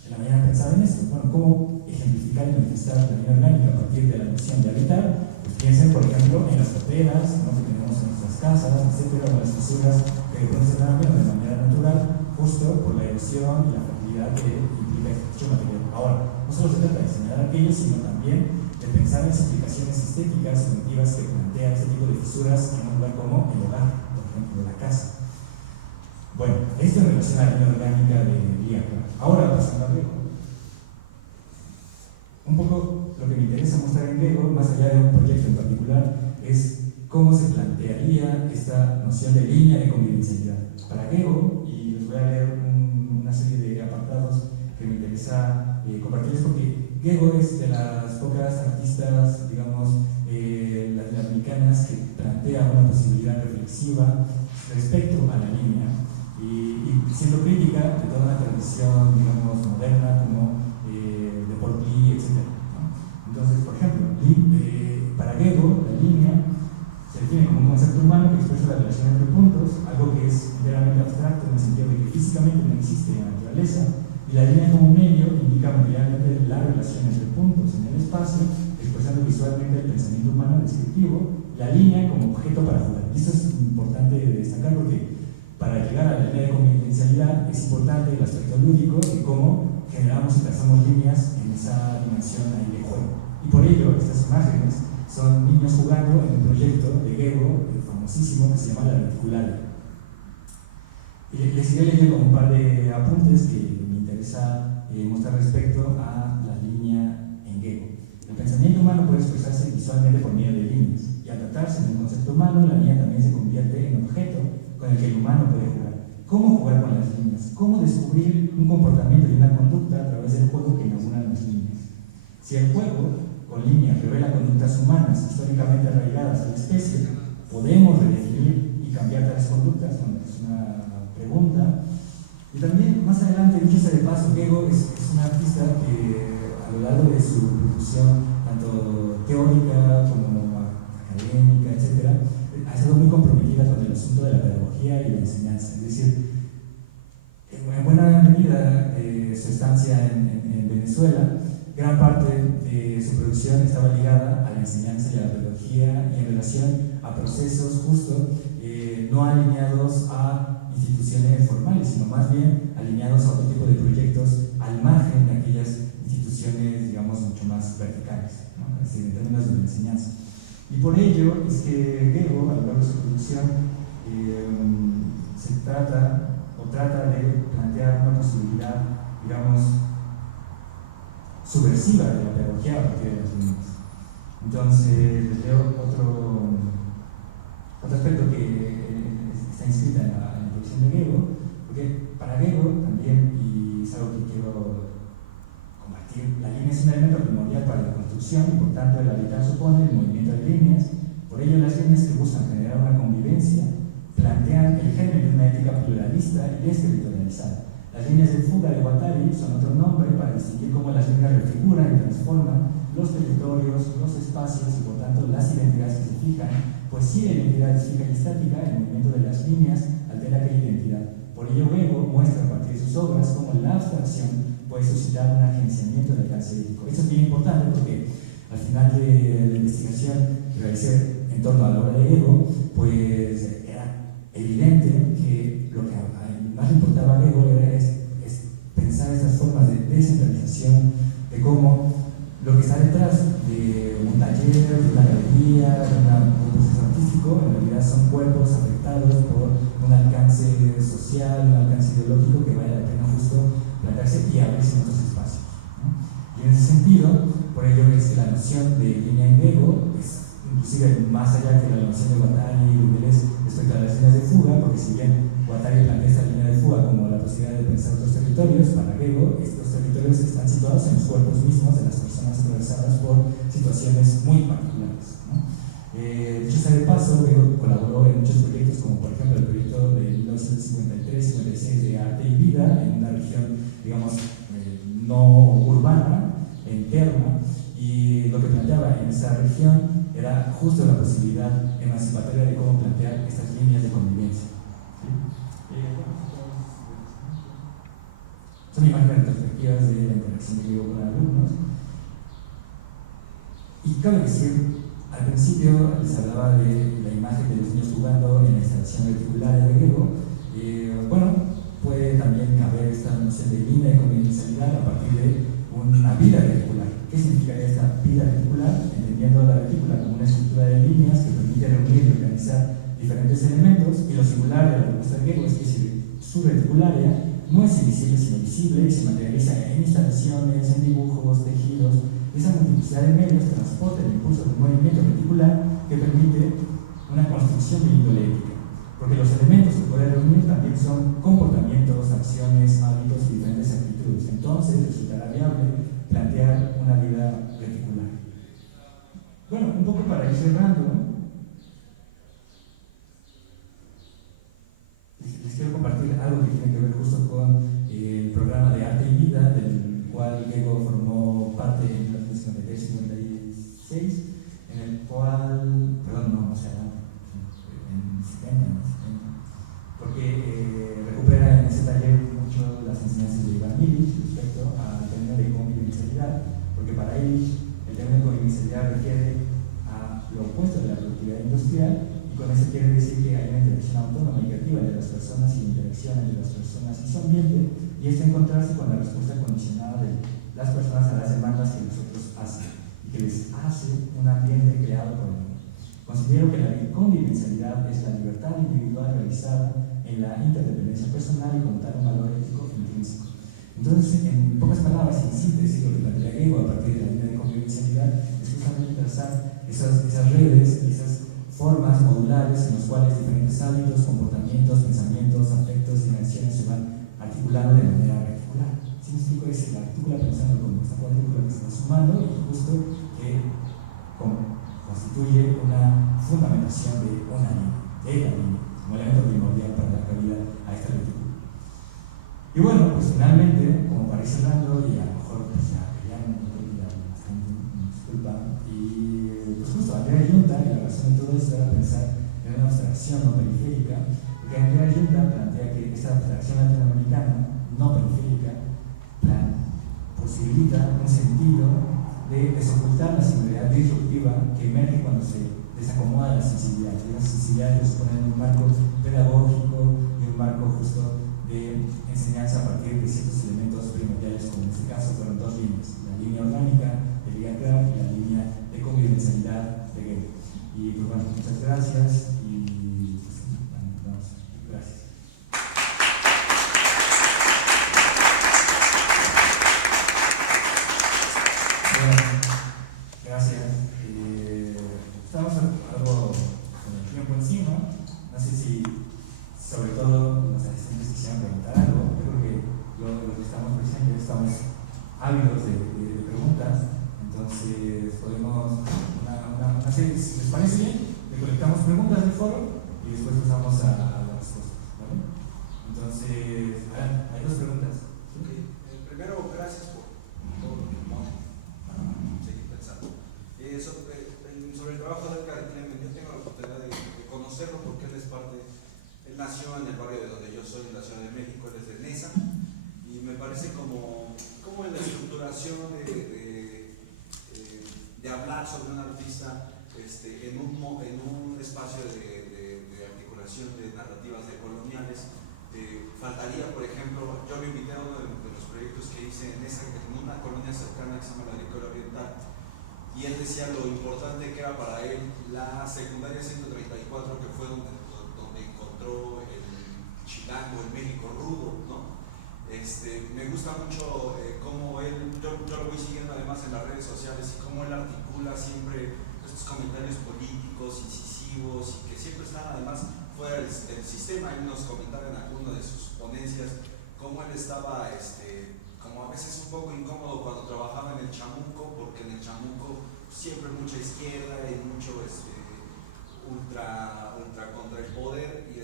en la manera de pensar en esto, bueno, cómo ejemplificar y manifestar la línea orgánica a partir de la noción de habitar. Pues piensen, por ejemplo, en las goteras, ¿no?, que tenemos en nuestras casas, etcétera, o las fisuras que de pronto se dan de manera natural, justo por la erosión y la fragilidad que implica el hecho material. Ahora, no solo se trata de señalar aquello, sino también de pensar en las implicaciones estéticas y cognitivas que plantea este tipo de fisuras en un lugar como el hogar, por ejemplo, la casa. Bueno, esto en relación a la línea orgánica de Elia Clark. Ahora, pasando a Grego. Un poco lo que me interesa mostrar en Grego, más allá de un proyecto en particular, es cómo se plantearía esta noción de línea de convivencialidad. Para Grego, y les voy a leer una serie de apartados que me interesa compartirles, porque Grego es de las pocas artistas, digamos, latinoamericanas que plantea una posibilidad reflexiva respecto a la línea y siendo crítica de toda una tradición, digamos, moderna como de Paul Klee, etc., ¿no? Entonces, por ejemplo, para Grego, la línea se define como un concepto humano que expresa la relación entre puntos, algo que es enteramente abstracto en el sentido de que físicamente no existe en la naturaleza, y la línea como medio indica materialmente la relación entre puntos en el espacio, expresando visualmente el pensamiento humano descriptivo, la línea como objeto para jugar. Y esto es importante destacar porque para llegar a la línea de convivencialidad es importante el aspecto lúdico y cómo generamos y trazamos líneas en esa dimensión ahí de juego. Y por ello, estas imágenes son niños jugando en un proyecto de Gego, famosísimo, que se llama La Reticularia. Les iré leyendo un par de apuntes que me interesa mostrar respecto a la línea en Gego. El pensamiento humano puede expresarse visualmente por medio de líneas, y al tratarse de un concepto humano, la línea también se convierte en objeto con el que el humano puede jugar. ¿Cómo jugar con las líneas? ¿Cómo descubrir un comportamiento y una conducta a través del juego que inauguran las líneas? Si el juego con líneas revela conductas humanas históricamente arraigadas a la especie, ¿podemos redefinir y cambiar tales conductas? Bueno, es una pregunta. Y también, más adelante, dicho sea de paso, Gego es un artista que a lo largo de su producción, tanto teórica como académica, etc., ha estado muy comprometida con el asunto de la pedagogía y la enseñanza. Es decir, en buena medida su estancia en Venezuela, gran parte de su producción estaba ligada a la enseñanza y a la pedagogía y en relación a procesos justo no alineados a instituciones formales, sino más bien alineados a otro tipo de proyectos al margen de aquellas instituciones, digamos, mucho más verticales, ¿no? Es decir, en términos de la enseñanza. Y por ello es que Gego, a lo largo de su producción, se trata de plantear una posibilidad, digamos, subversiva de la pedagogía a partir de las líneas. Entonces, les leo otro aspecto que está inscrito en la producción de Gego, porque para Gego también, y es algo que quiero compartir, la línea es un elemento primordial para la construcción y por tanto el habitar supone el movimiento de líneas. Por ello, las líneas que buscan generar una convivencia plantean el género de una ética pluralista y desterritorializada. Las líneas de fuga de Guattari son otro nombre para distinguir cómo las líneas refiguran y transforman los territorios, los espacios y por tanto las identidades que se fijan, pues si la identidad es fija y estática, el movimiento de las líneas altera aquella identidad. Por ello, Gego muestra a partir de sus obras cómo la abstracción puede suscitar un agenciamiento del alcance ético. Eso es bien importante porque al final de la investigación que realicé en torno a la obra de Gego, pues era evidente que lo que más le importaba a Gego es pensar estas formas de descentralización, de cómo lo que está detrás de un taller, de una galería, de un proceso artístico, en realidad son cuerpos afectados por un alcance social, un alcance ideológico que vale la pena justo plantearse y abrirse en otros espacios, ¿no? Y en ese sentido, por ello es que la noción de línea en Gego es inclusive más allá que la noción de Guattari y Deleuze respecto a las líneas de fuga, porque si bien Guattari plantea esta línea de fuga como la posibilidad de pensar otros territorios, para Gego estos territorios están situados en los cuerpos mismos de las personas atravesadas por situaciones muy particulares, ¿no? Dicho sea de paso, Gego colaboró en muchos proyectos, como por ejemplo el proyecto de 1953-56 de Arte y Vida, en una región, digamos, no urbana, en Terma, y lo que planteaba en esa región era justo la posibilidad emancipatoria de cómo plantear estas líneas de convivencia. ¿Sí? Son imágenes retrospectivas de la interacción de Gego con alumnos. Y cabe decir, al principio les hablaba de la imagen de los niños jugando en la instalación reticular de Gego. Bueno, puede también caber esta noción de línea de convivencialidad a partir de una vida reticular. ¿Qué significa esta vida reticular? Entendiendo la retícula como una estructura de líneas que permite reunir y organizar diferentes elementos, y lo singular de la propuesta de Gego es que su reticularia no es invisible sino visible y se materializa en instalaciones, en dibujos, tejidos. Esa multiplicidad de medios transporta el impulso de un movimiento reticular que permite una construcción de índole ética, porque los elementos que puede reunir también son comportamientos, acciones, hábitos y diferentes actitudes. Entonces resultará viable plantear una vida reticular. Bueno, un poco para ir cerrando, les quiero compartir algo que tiene que ver justo con el programa de Arte y Vida, del cual Gego formó parte en 1956, en el cual, perdón, no sé, en 70, porque recupera en ese taller mucho las enseñanzas de Ivan Illich respecto al término de convivencialidad, porque para Illich el término de convivencialidad refiere a lo opuesto de la productividad industrial, y con eso quiere decir que hay una interacción autónoma y creativa entre las personas y la interacción entre las personas y su ambiente, y esto encontrarse con la respuesta condicionada de las personas a las demandas que los otros hacen. y que les hace un ambiente creado por el amor. Considero que la convivencialidad es la libertad individual realizada en la interdependencia personal y como tal un valor ético intrínseco. Entonces, en pocas palabras, en síntesis, lo que plantea Hegel a partir de la línea de convivencialidad es justamente trazar esas redes, esas formas modulares en las cuales diferentes hábitos, comportamientos, pensamientos, afectos y acciones se van articulando de manera reticular. Si me explico, es la articula pensando como esta cuadrícula que se va sumando y justo que constituye una fundamentación de una línea, como elemento primordial para dar cabida a esta retícula. Y bueno, pues finalmente, como para ir cerrando, y a lo mejor pues ya disculpa, y pues justo Andrea Junta, y la razón de todo esto era pensar en una abstracción no periférica, porque Andrea Junta plantea que esta abstracción latinoamericana no periférica posibilita un sentido de desocultar la singularidad disruptiva que emerge cuando se desacomoda la sensibilidad. Y las sensibilidades se ponen en un marco pedagógico y un marco justo de enseñanza a partir de ciertos elementos primordiales, como en este caso fueron dos líneas: la línea orgánica de Liga Clark y la línea de convivencialidad de Hegel. Y pues bueno, muchas gracias y pues, vamos, gracias. Gracias. Estamos algo con el tiempo encima. No sé si, sobre todo, los asistentes quisieran preguntar algo. Yo creo que los que estamos presentes estamos ávidos de preguntas. Entonces, podemos, una serie, si les parece bien, recolectamos preguntas del foro y después pasamos a la respuesta. ¿Vale? Entonces, hay dos preguntas. Okay. Primero, gracias por todo lo que ponen. Seguir pensando. Sobre el trabajo de Edgar Clement, yo tengo la oportunidad de conocerlo porque él es parte, él nació en el barrio de donde yo soy, en la Ciudad de México, él es de Nesa, y me parece como en la estructuración de hablar sobre un artista en un espacio de articulación de narrativas decoloniales. Faltaría, por ejemplo, yo lo invité a uno de los proyectos que hice en una colonia cercana que se llama la Agrícola Oriental, y él decía lo importante que era para él la secundaria 134, que fue donde encontró el chilango, el México rudo, ¿no? Me gusta mucho cómo él, yo lo voy siguiendo además en las redes sociales, y cómo él articula siempre estos comentarios políticos, incisivos, y que siempre están además fuera del sistema. Él nos comentaba en alguna de sus ponencias cómo él estaba como a veces un poco incómodo cuando trabajaba en el Chamuco, porque en el Chamuco siempre mucha izquierda y mucho ultra contra el poder, y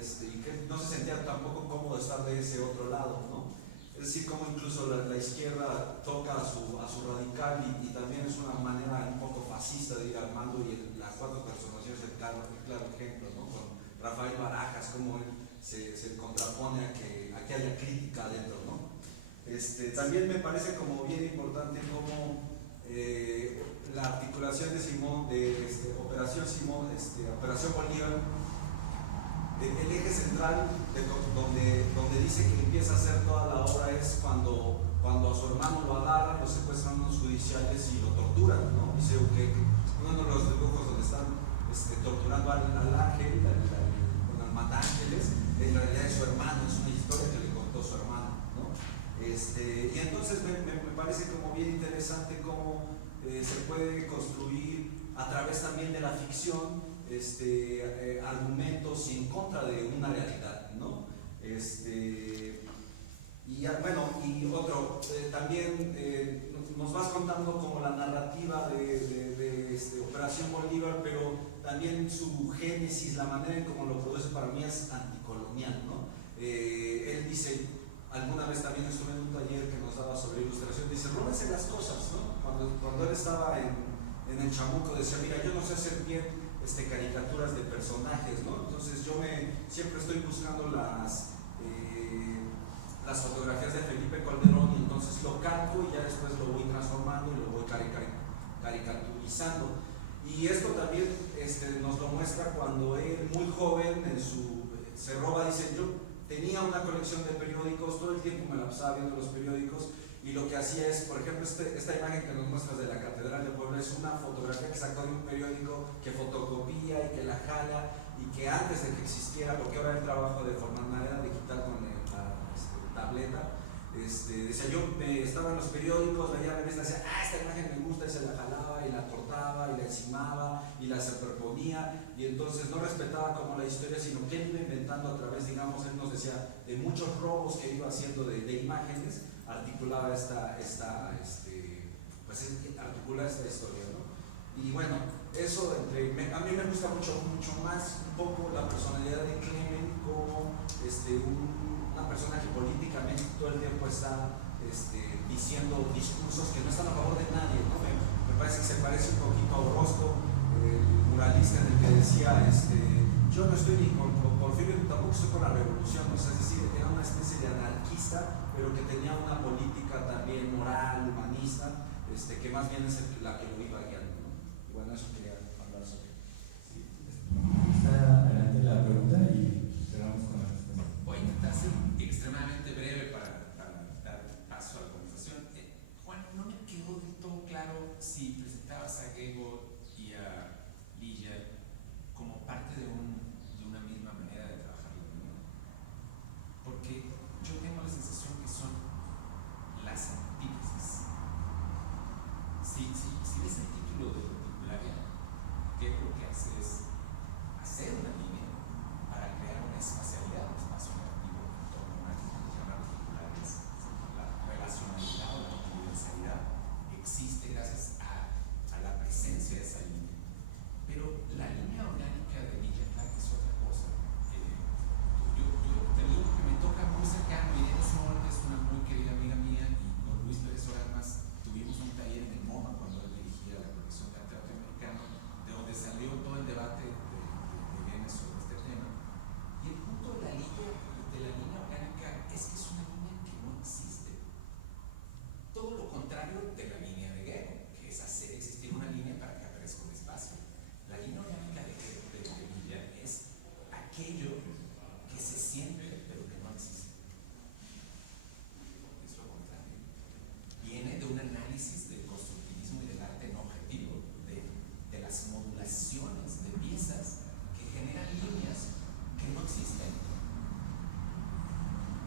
que no se sentía tampoco cómodo estar de ese otro lado, ¿no? Es decir, como incluso la izquierda toca a su radical, y también es una manera un poco fascista de ir armando, y las cuatro transformaciones es el claro ejemplo, ¿no? Con Rafael Barajas, cómo él se contrapone a que haya crítica adentro, ¿no? También me parece como bien importante como la articulación de Simón, de Operación Bolívar, el eje central donde dice que empieza a hacer toda la obra es cuando a su hermano lo agarran, lo secuestran unos judiciales y lo torturan, ¿no? Dice que uno de los dibujos donde están torturando al ángel, al matángeles, en realidad es su hermano, es una historia que le contó su hermano, ¿no? Y entonces me parece como bien interesante cómo se puede construir a través también de la ficción argumentos en contra de una realidad, ¿no? Y otro, también nos vas contando como la narrativa de Operación Bolívar, pero también su génesis, la manera en cómo lo produce, para mí es anticolonial, ¿no? Él dice, alguna vez también estuve en un taller que nos daba sobre ilustración, dice, róbense las cosas, ¿no? Cuando él estaba en el Chamuco decía, mira, yo no sé hacer bien caricaturas de personajes, ¿no? Entonces yo siempre estoy buscando las fotografías de Felipe Calderón, y entonces lo calco y ya después lo voy transformando y lo voy caricaturizando. Y esto también nos lo muestra cuando él, muy joven, se roba, dice, yo tenía una colección de periódicos, todo el tiempo me la pasaba viendo los periódicos, y y lo que hacía es, por ejemplo, esta imagen que nos muestras de la Catedral de Puebla es una fotografía que sacó de un periódico que fotocopia y que la jala, y que antes de que existiera, porque ahora el trabajo de forma manera digital con la tableta, decía yo, estaba en los periódicos, veía revistas, decía, esta imagen me gusta, y se la jalaba, y la cortaba, y la encimaba, y la superponía, y entonces no respetaba como la historia, sino que él iba inventando a través, digamos, él nos decía, de muchos robos que iba haciendo de imágenes, articulaba esta historia, ¿no? Y bueno, eso a mí me gusta mucho más un poco la personalidad de Clement como una persona que políticamente todo el tiempo está diciendo discursos que no están a favor de nadie, ¿no? Me parece que se parece un poquito a Orozco, el muralista en el que decía, yo no estoy ni con Porfirio, tampoco estoy con la revolución, ¿no? O sea, es decir, era una especie de anarquista, pero que tenía una política también moral, humanista, que más bien es la que lo iba guiando, ¿no? Y bueno, eso quería hablar sobre. Sí. Está adelante la pregunta y cerramos con la respuesta. Voy a intentar ser extremadamente breve para dar paso a la conversación. Juan, no me quedó del todo claro si presentabas a Gego y a Ligia como parte de una misma manera de trabajar la comunidad. Porque yo tengo la sensación que son las antítesis. Si ves el título de Particularia, Gego lo que hace es hacer una línea para crear una espacialidad, un espacio narrativo en torno a una que se llama particulares. La relacionalidad o la universalidad existe gracias a la presencia de esa línea. Pero la línea orgánica de Ligia Clark es otra cosa. Yo te digo que me toca muy cercano. Irene Sol es una muy querida amiga mía, y con Luis Pérez Oramas tuvimos un taller en el MoMA cuando él dirigía la colección de teatro americano, de donde salió todo el debate de Irene sobre este tema. Y el punto de la línea orgánica es que es una línea que no existe. Todo lo contrario de la línea de Gego, que es hacer existir una línea para que aparezca un espacio. La línea orgánica de Ligia es aquello que se siente pero que no existe. Es lo contrario. Viene de un análisis del constructivismo y del arte no objetivo, de las modulaciones de piezas que generan líneas que no existen,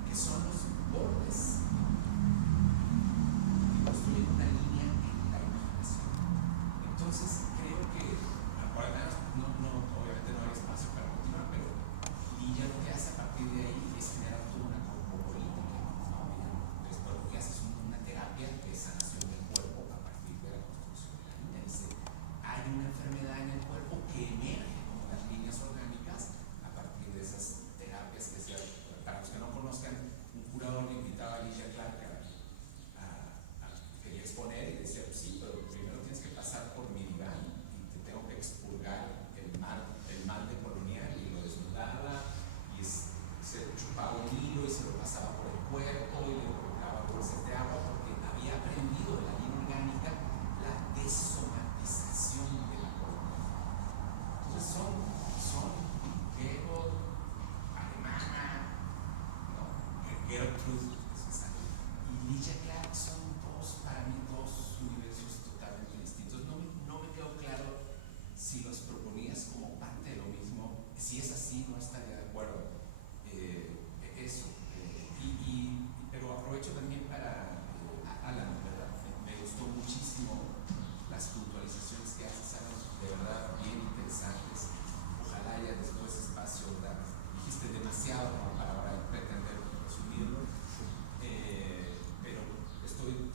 que son los bordes que construyen una línea en la imaginación. Entonces creo que, además, obviamente no hay espacio para continuar, pero Ligia lo que hace a partir de ahí es generar toda una cosmopolítica, ¿no? Entonces lo que hace es una terapia de sanación del cuerpo a partir de la construcción de la línea. Dice, hay una enfermedad en el cuerpo que emerge como las líneas orgánicas a partir de esas terapias que se, para los que no conozcan, un curador le invitaba a Ligia Clark quería exponer y decía, pues sí, pero primero tienes que pasar por mi diván y te tengo que expurgar el mal de colonial, y lo desnudaba y se chupaba un hilo y se lo pasaba por el cuerpo y le colocaba bolsas de agua, porque había aprendido de la línea orgánica la desomatización de la colonial. Entonces son Gego, alemana, ¿no? Gertrude, y Ligia Clark son para mí dos universos totalmente distintos. No me quedó claro si los proponías como parte de lo mismo. Si es así, no estaría de acuerdo. Pero aprovecho también para Alan, ¿verdad? Me gustó muchísimo las puntualizaciones que haces, Alan, de verdad bien interesantes. Ojalá haya después espacio, ¿verdad? Dijiste demasiado como para ahora pretender resumirlo, pero estoy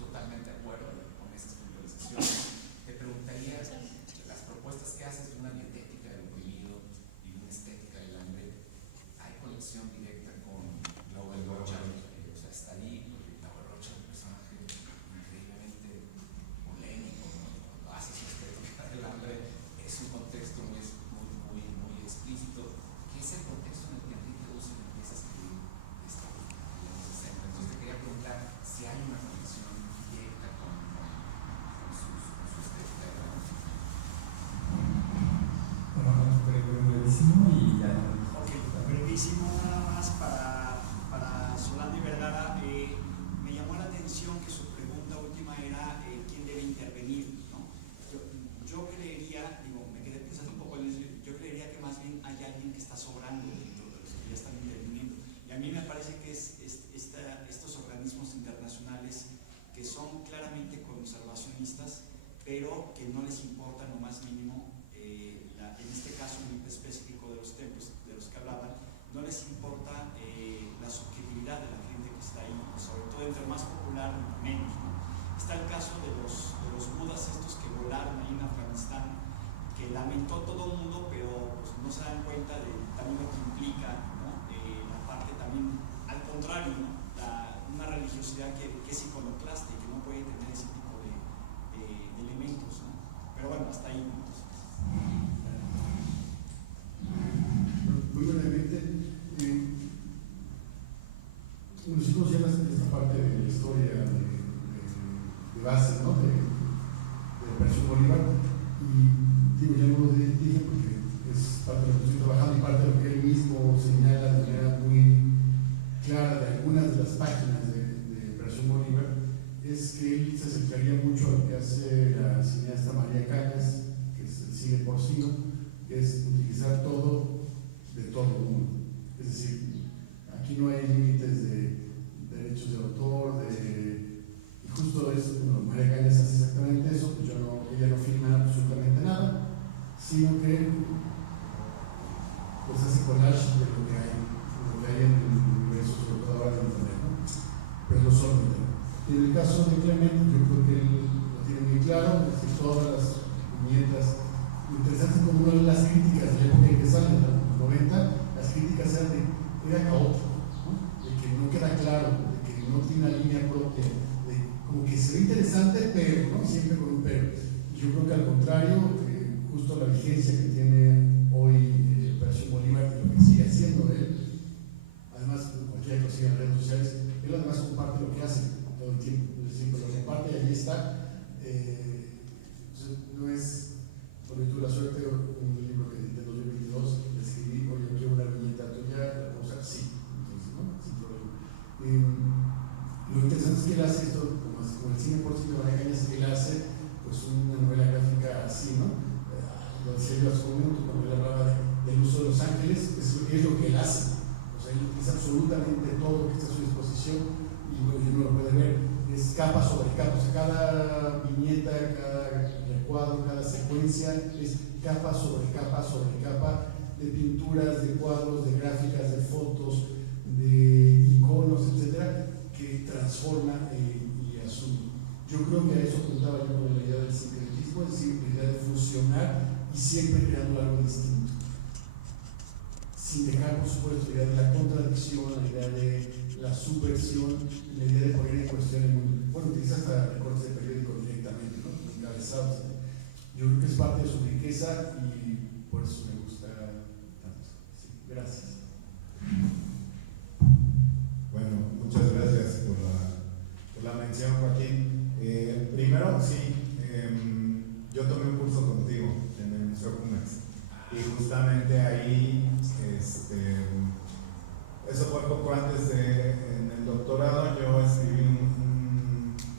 estos organismos internacionales que son claramente conservacionistas, pero que no les importa lo más mínimo, en este caso muy específico de los templos de los que hablaban, no les importa la subjetividad de la gente que está ahí, sobre todo entre más popular menos, ¿no? Está el caso de los budas estos que volaron ahí en Afganistán, que lamentó todo el mundo, pero pues, no se dan cuenta de también lo que implica, ¿no? La parte también, al contrario, ¿no? Una religiosidad que es iconoclasta y que no puede tener ese tipo de elementos, ¿no? Pero bueno, hasta ahí, ¿no? Muy brevemente, si conocían esta parte de la historia de base, ¿no? de Operación Bolívar, y digo, ya no lo dije porque es parte de lo que estoy trabajando y parte de lo que él mismo señala de manera muy clara de algunas de las páginas de Operación Bolívar, es que él se acercaría mucho a lo que hace la cineasta María Cañas, que es el cine porcino, que es utilizar todo de todo el mundo. Es decir, aquí no hay límites de derechos de autor, y justo es, bueno, María Cañas hace exactamente eso, pues ella no filma absolutamente nada, sino que pues hace collage de lo que hay en el universo, sobre todo ahora de internet, ¿no? Pero no solo internet. Y en el caso de Clemente, yo creo que él lo tiene muy claro, es decir, todas las viñetas. Lo interesante es como una de las críticas de la época en que salen, en los 90, las críticas eran de que era caótico, ¿no? De que no queda claro, de que no tiene una línea propia, de como que se ve interesante, pero, ¿no? Siempre con un pero. Y yo creo que al contrario, justo la vigencia que tiene hoy Operación Bolívar, y lo que sigue haciendo él, además, cualquiera que lo siga en redes sociales, él además comparte lo que hace todo el tiempo, es decir, lo comparte y ahí está. No es. Porque tuve la suerte de un libro que edité en 2022, le escribí, oye, yo quiero una viñeta tuya, ¿la puedo usar? Sí. Entonces, ¿no? Sin problema. Lo interesante es que él hace esto, como el cine porcino de María Cañas, que él hace pues una novela gráfica así, ¿no? Lo decía yo hace un minuto, cuando él hablaba del uso de los ángeles, es lo que él hace. O sea, él utiliza absolutamente todo lo que está a su disposición y bueno, uno lo puede ver. Es capa sobre capa, o sea, cada viñeta, cada recuadro, cada secuencia es capa sobre capa de pinturas, de cuadros, de gráficas, de fotos, de iconos, etcétera, que transforma y asume. Yo creo que a eso apuntaba yo con la idea del sincretismo, es decir, la idea de fusionar y siempre creando algo distinto. Sin dejar, por supuesto, la idea de la contradicción, la idea de la subversión, la idea de poner en cuestión el mundo. Bueno, utiliza hasta recortes de periódicos directamente, ¿no? Encabezados. Yo creo que es parte de su riqueza y por eso me gusta tanto. Sí, gracias. Bueno, muchas gracias por la mención, Joaquín. Primero, sí, yo tomé un curso contigo en el Museo Cumex y justamente ahí, eso fue poco antes en el doctorado, yo escribí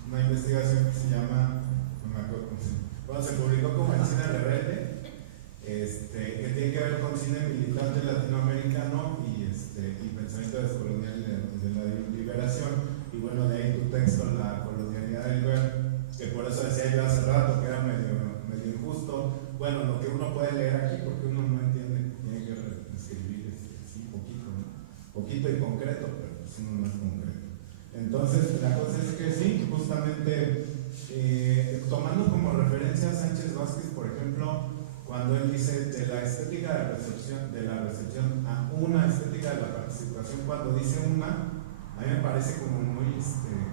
una investigación que se llama, no me acuerdo cómo se llama, bueno, se publicó como el cine rebelde, que tiene que ver con cine militante latinoamericano y pensamiento descolonial de la liberación. Y bueno, de ahí tu texto, La colonialidad del ver, que por eso decía yo hace rato que era medio injusto. Bueno, lo que uno puede leer aquí, porque uno no entiende, tiene que escribir sí, poquito, ¿no? Poquito y concreto, pero pues uno no es concreto. Entonces, la cosa es que sí, justamente tomando como referencia a Sánchez Vázquez, por ejemplo, cuando él dice de la estética de la recepción a una estética de la participación, cuando dice una, a mí me parece como muy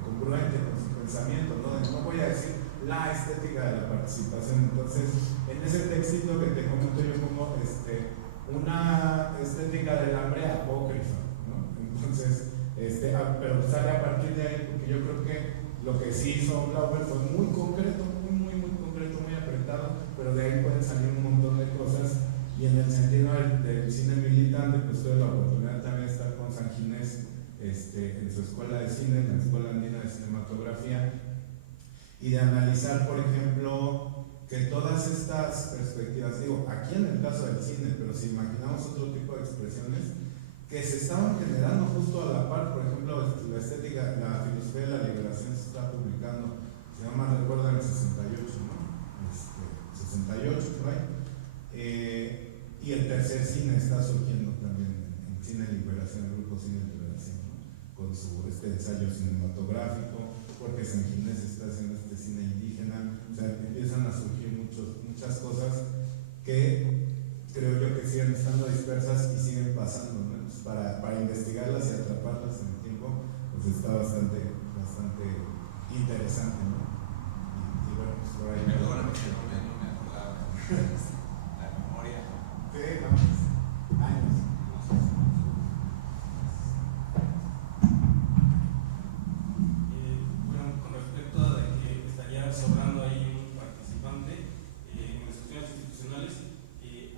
congruente con su pensamiento, ¿no? No voy a decir la estética de la participación. Entonces, en ese textito que te comento yo pongo una estética del hambre apócrifa, ¿no? Entonces, pero sale a partir de ahí, porque yo creo que lo que sí hizo Glauber fue muy concreto, muy concreto, muy apretado, pero de ahí pueden salir un montón de cosas. Y en el sentido del cine militante, pues tuve la oportunidad también de estar con San Ginés en su escuela de cine, en la Escuela Andina de Cinematografía, y de analizar, por ejemplo, que todas estas perspectivas, digo, aquí en el caso del cine, pero si imaginamos otro tipo de expresiones, que se estaban generando justo a la par, por ejemplo, con su ensayo cinematográfico, porque San Ginés está haciendo este cine indígena. O sea, empiezan a surgir muchas cosas que creo yo que siguen estando dispersas y siguen pasando, ¿no? Pues para investigarlas y atraparlas en el tiempo, pues está bastante interesante, ¿no? Y bueno, pues por ahí. Perdóname que no me acordaba. La memoria. Sí, no, años. Bueno, con respecto a de que estaría sobrando ahí un participante en las cuestiones institucionales,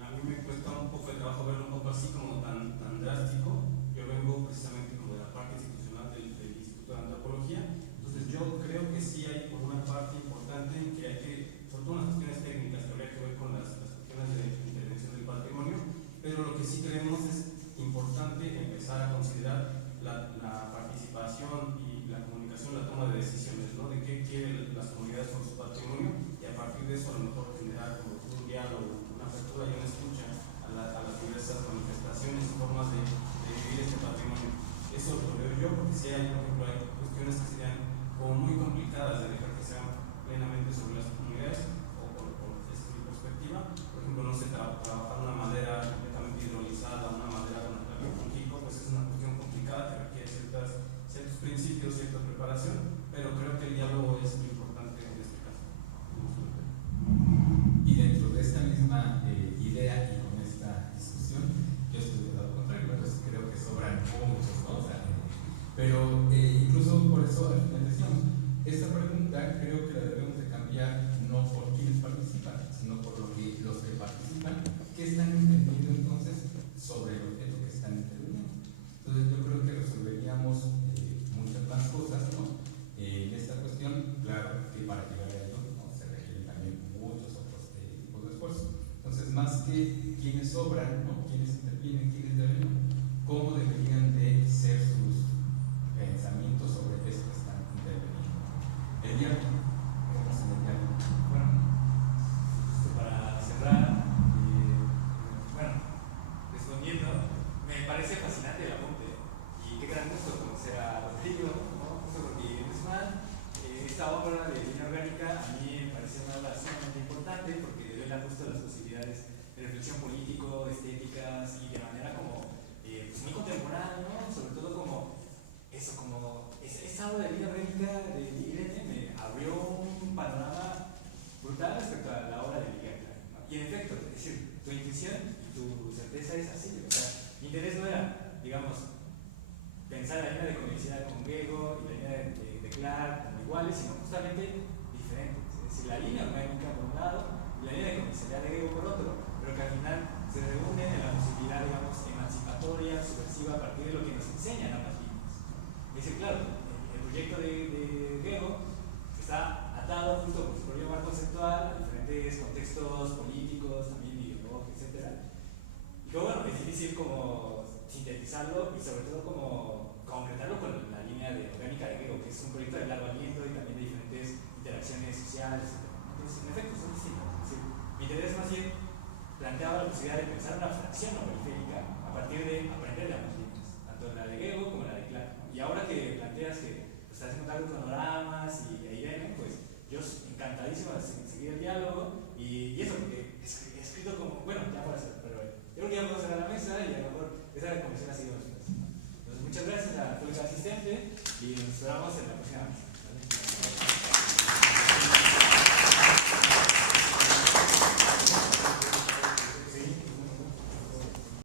a mí me cuesta un poco de trabajo verlo un poco así como tan drástico. Yo vengo precisamente como de la parte institucional del Instituto de Antropología, entonces yo creo que sí hay por una parte importante en que hay que, sobre todo en las cuestiones técnicas que habría que ver con las cuestiones de intervención del patrimonio, pero lo que sí creemos es importante empezar a considerar la participación y la comunicación, la toma de decisiones, ¿no? De qué quieren las comunidades con su patrimonio, y a partir de eso a lo mejor generar como un diálogo, una apertura y una escucha a las diversas manifestaciones y formas de vivir este patrimonio. Eso lo veo yo porque si hay, por ejemplo, hay cuestiones que serían como muy complicadas de dejar que sean plenamente sobre las comunidades, o por desde mi perspectiva. Por ejemplo, no sé, trabajar una madera completamente hidrolizada, una madera con fúngico, pues es una cuestión complicada que requiere ciertos principios, cierta preparación, pero creo que el diálogo es muy importante en este caso. Y dentro de esta misma idea y con esta discusión, yo estoy del lado contrario, pero sí creo que sobran muchos, ¿no? O sea, pero incluso por eso al final decíamos, esta pregunta creo que la debemos de cambiar no por quienes participan, sino por los que participan, ¿qué están entendiendo entonces sobre el objeto que están interviniendo? Entonces yo creo que resolveríamos muchas más cosas, ¿no? En esta cuestión, claro que para llegar a ello, ¿no? Se requieren también muchos otros tipos de esfuerzos. Entonces, más que quienes sobran, ¿no? Quienes intervienen, quienes deben, ¿cómo deberían de ser sus pensamientos sobre esto que están interviniendo? El diálogo, vamos en el diálogo. Bueno, para cerrar, bueno, respondiendo, me parece fascinante el apunte y qué gran gusto conocer a Rodrigo, ¿no? Justo porque esta obra de línea orgánica a mí me parece una obra sumamente importante porque revela justo las posibilidades de reflexión político, estéticas y de manera como pues muy contemporánea, ¿no? Sobre todo como eso, como esa obra de línea orgánica de Irene me abrió un panorama brutal respecto a la obra de Miguel Clark, ¿no? Y en efecto, es decir, tu intuición y tu certeza es así, o sea, mi interés no era, digamos, pensar la línea de conexidad con Gego y la línea de Clark como iguales, sino justamente diferentes. Es decir, la línea orgánica por un lado y la línea de conexidad de Gego por otro, pero que al final se reúnen en la posibilidad, digamos, emancipatoria, subversiva, a partir de lo que nos enseñan ambas líneas. Es decir, claro, el proyecto de Gego está atado justo por su propio marco conceptual a diferentes contextos políticos, también ideológicos, etc. Y que bueno, es difícil como sintetizarlo y sobre todo como concretarlo con la línea de orgánica de Gego, que es un proyecto de largo aliento y también de diferentes interacciones sociales, etc. Entonces, en efecto, son distintos. Es decir, mi interés más bien planteaba la posibilidad de pensar una fracción no periférica a partir de aprender de ambas líneas, tanto la de Gego como la de Clark, ¿no? Y ahora que planteas que estás haciendo cargos panoramas y Irene, pues yo encantadísimo de seguir el diálogo y eso, porque he escrito como, bueno, ya para hacer, pero yo creo que ya vamos a hacer a la mesa y a lo mejor esa conversación ha sido. Entonces, muchas gracias a todo el asistente y nos esperamos en la próxima mesa.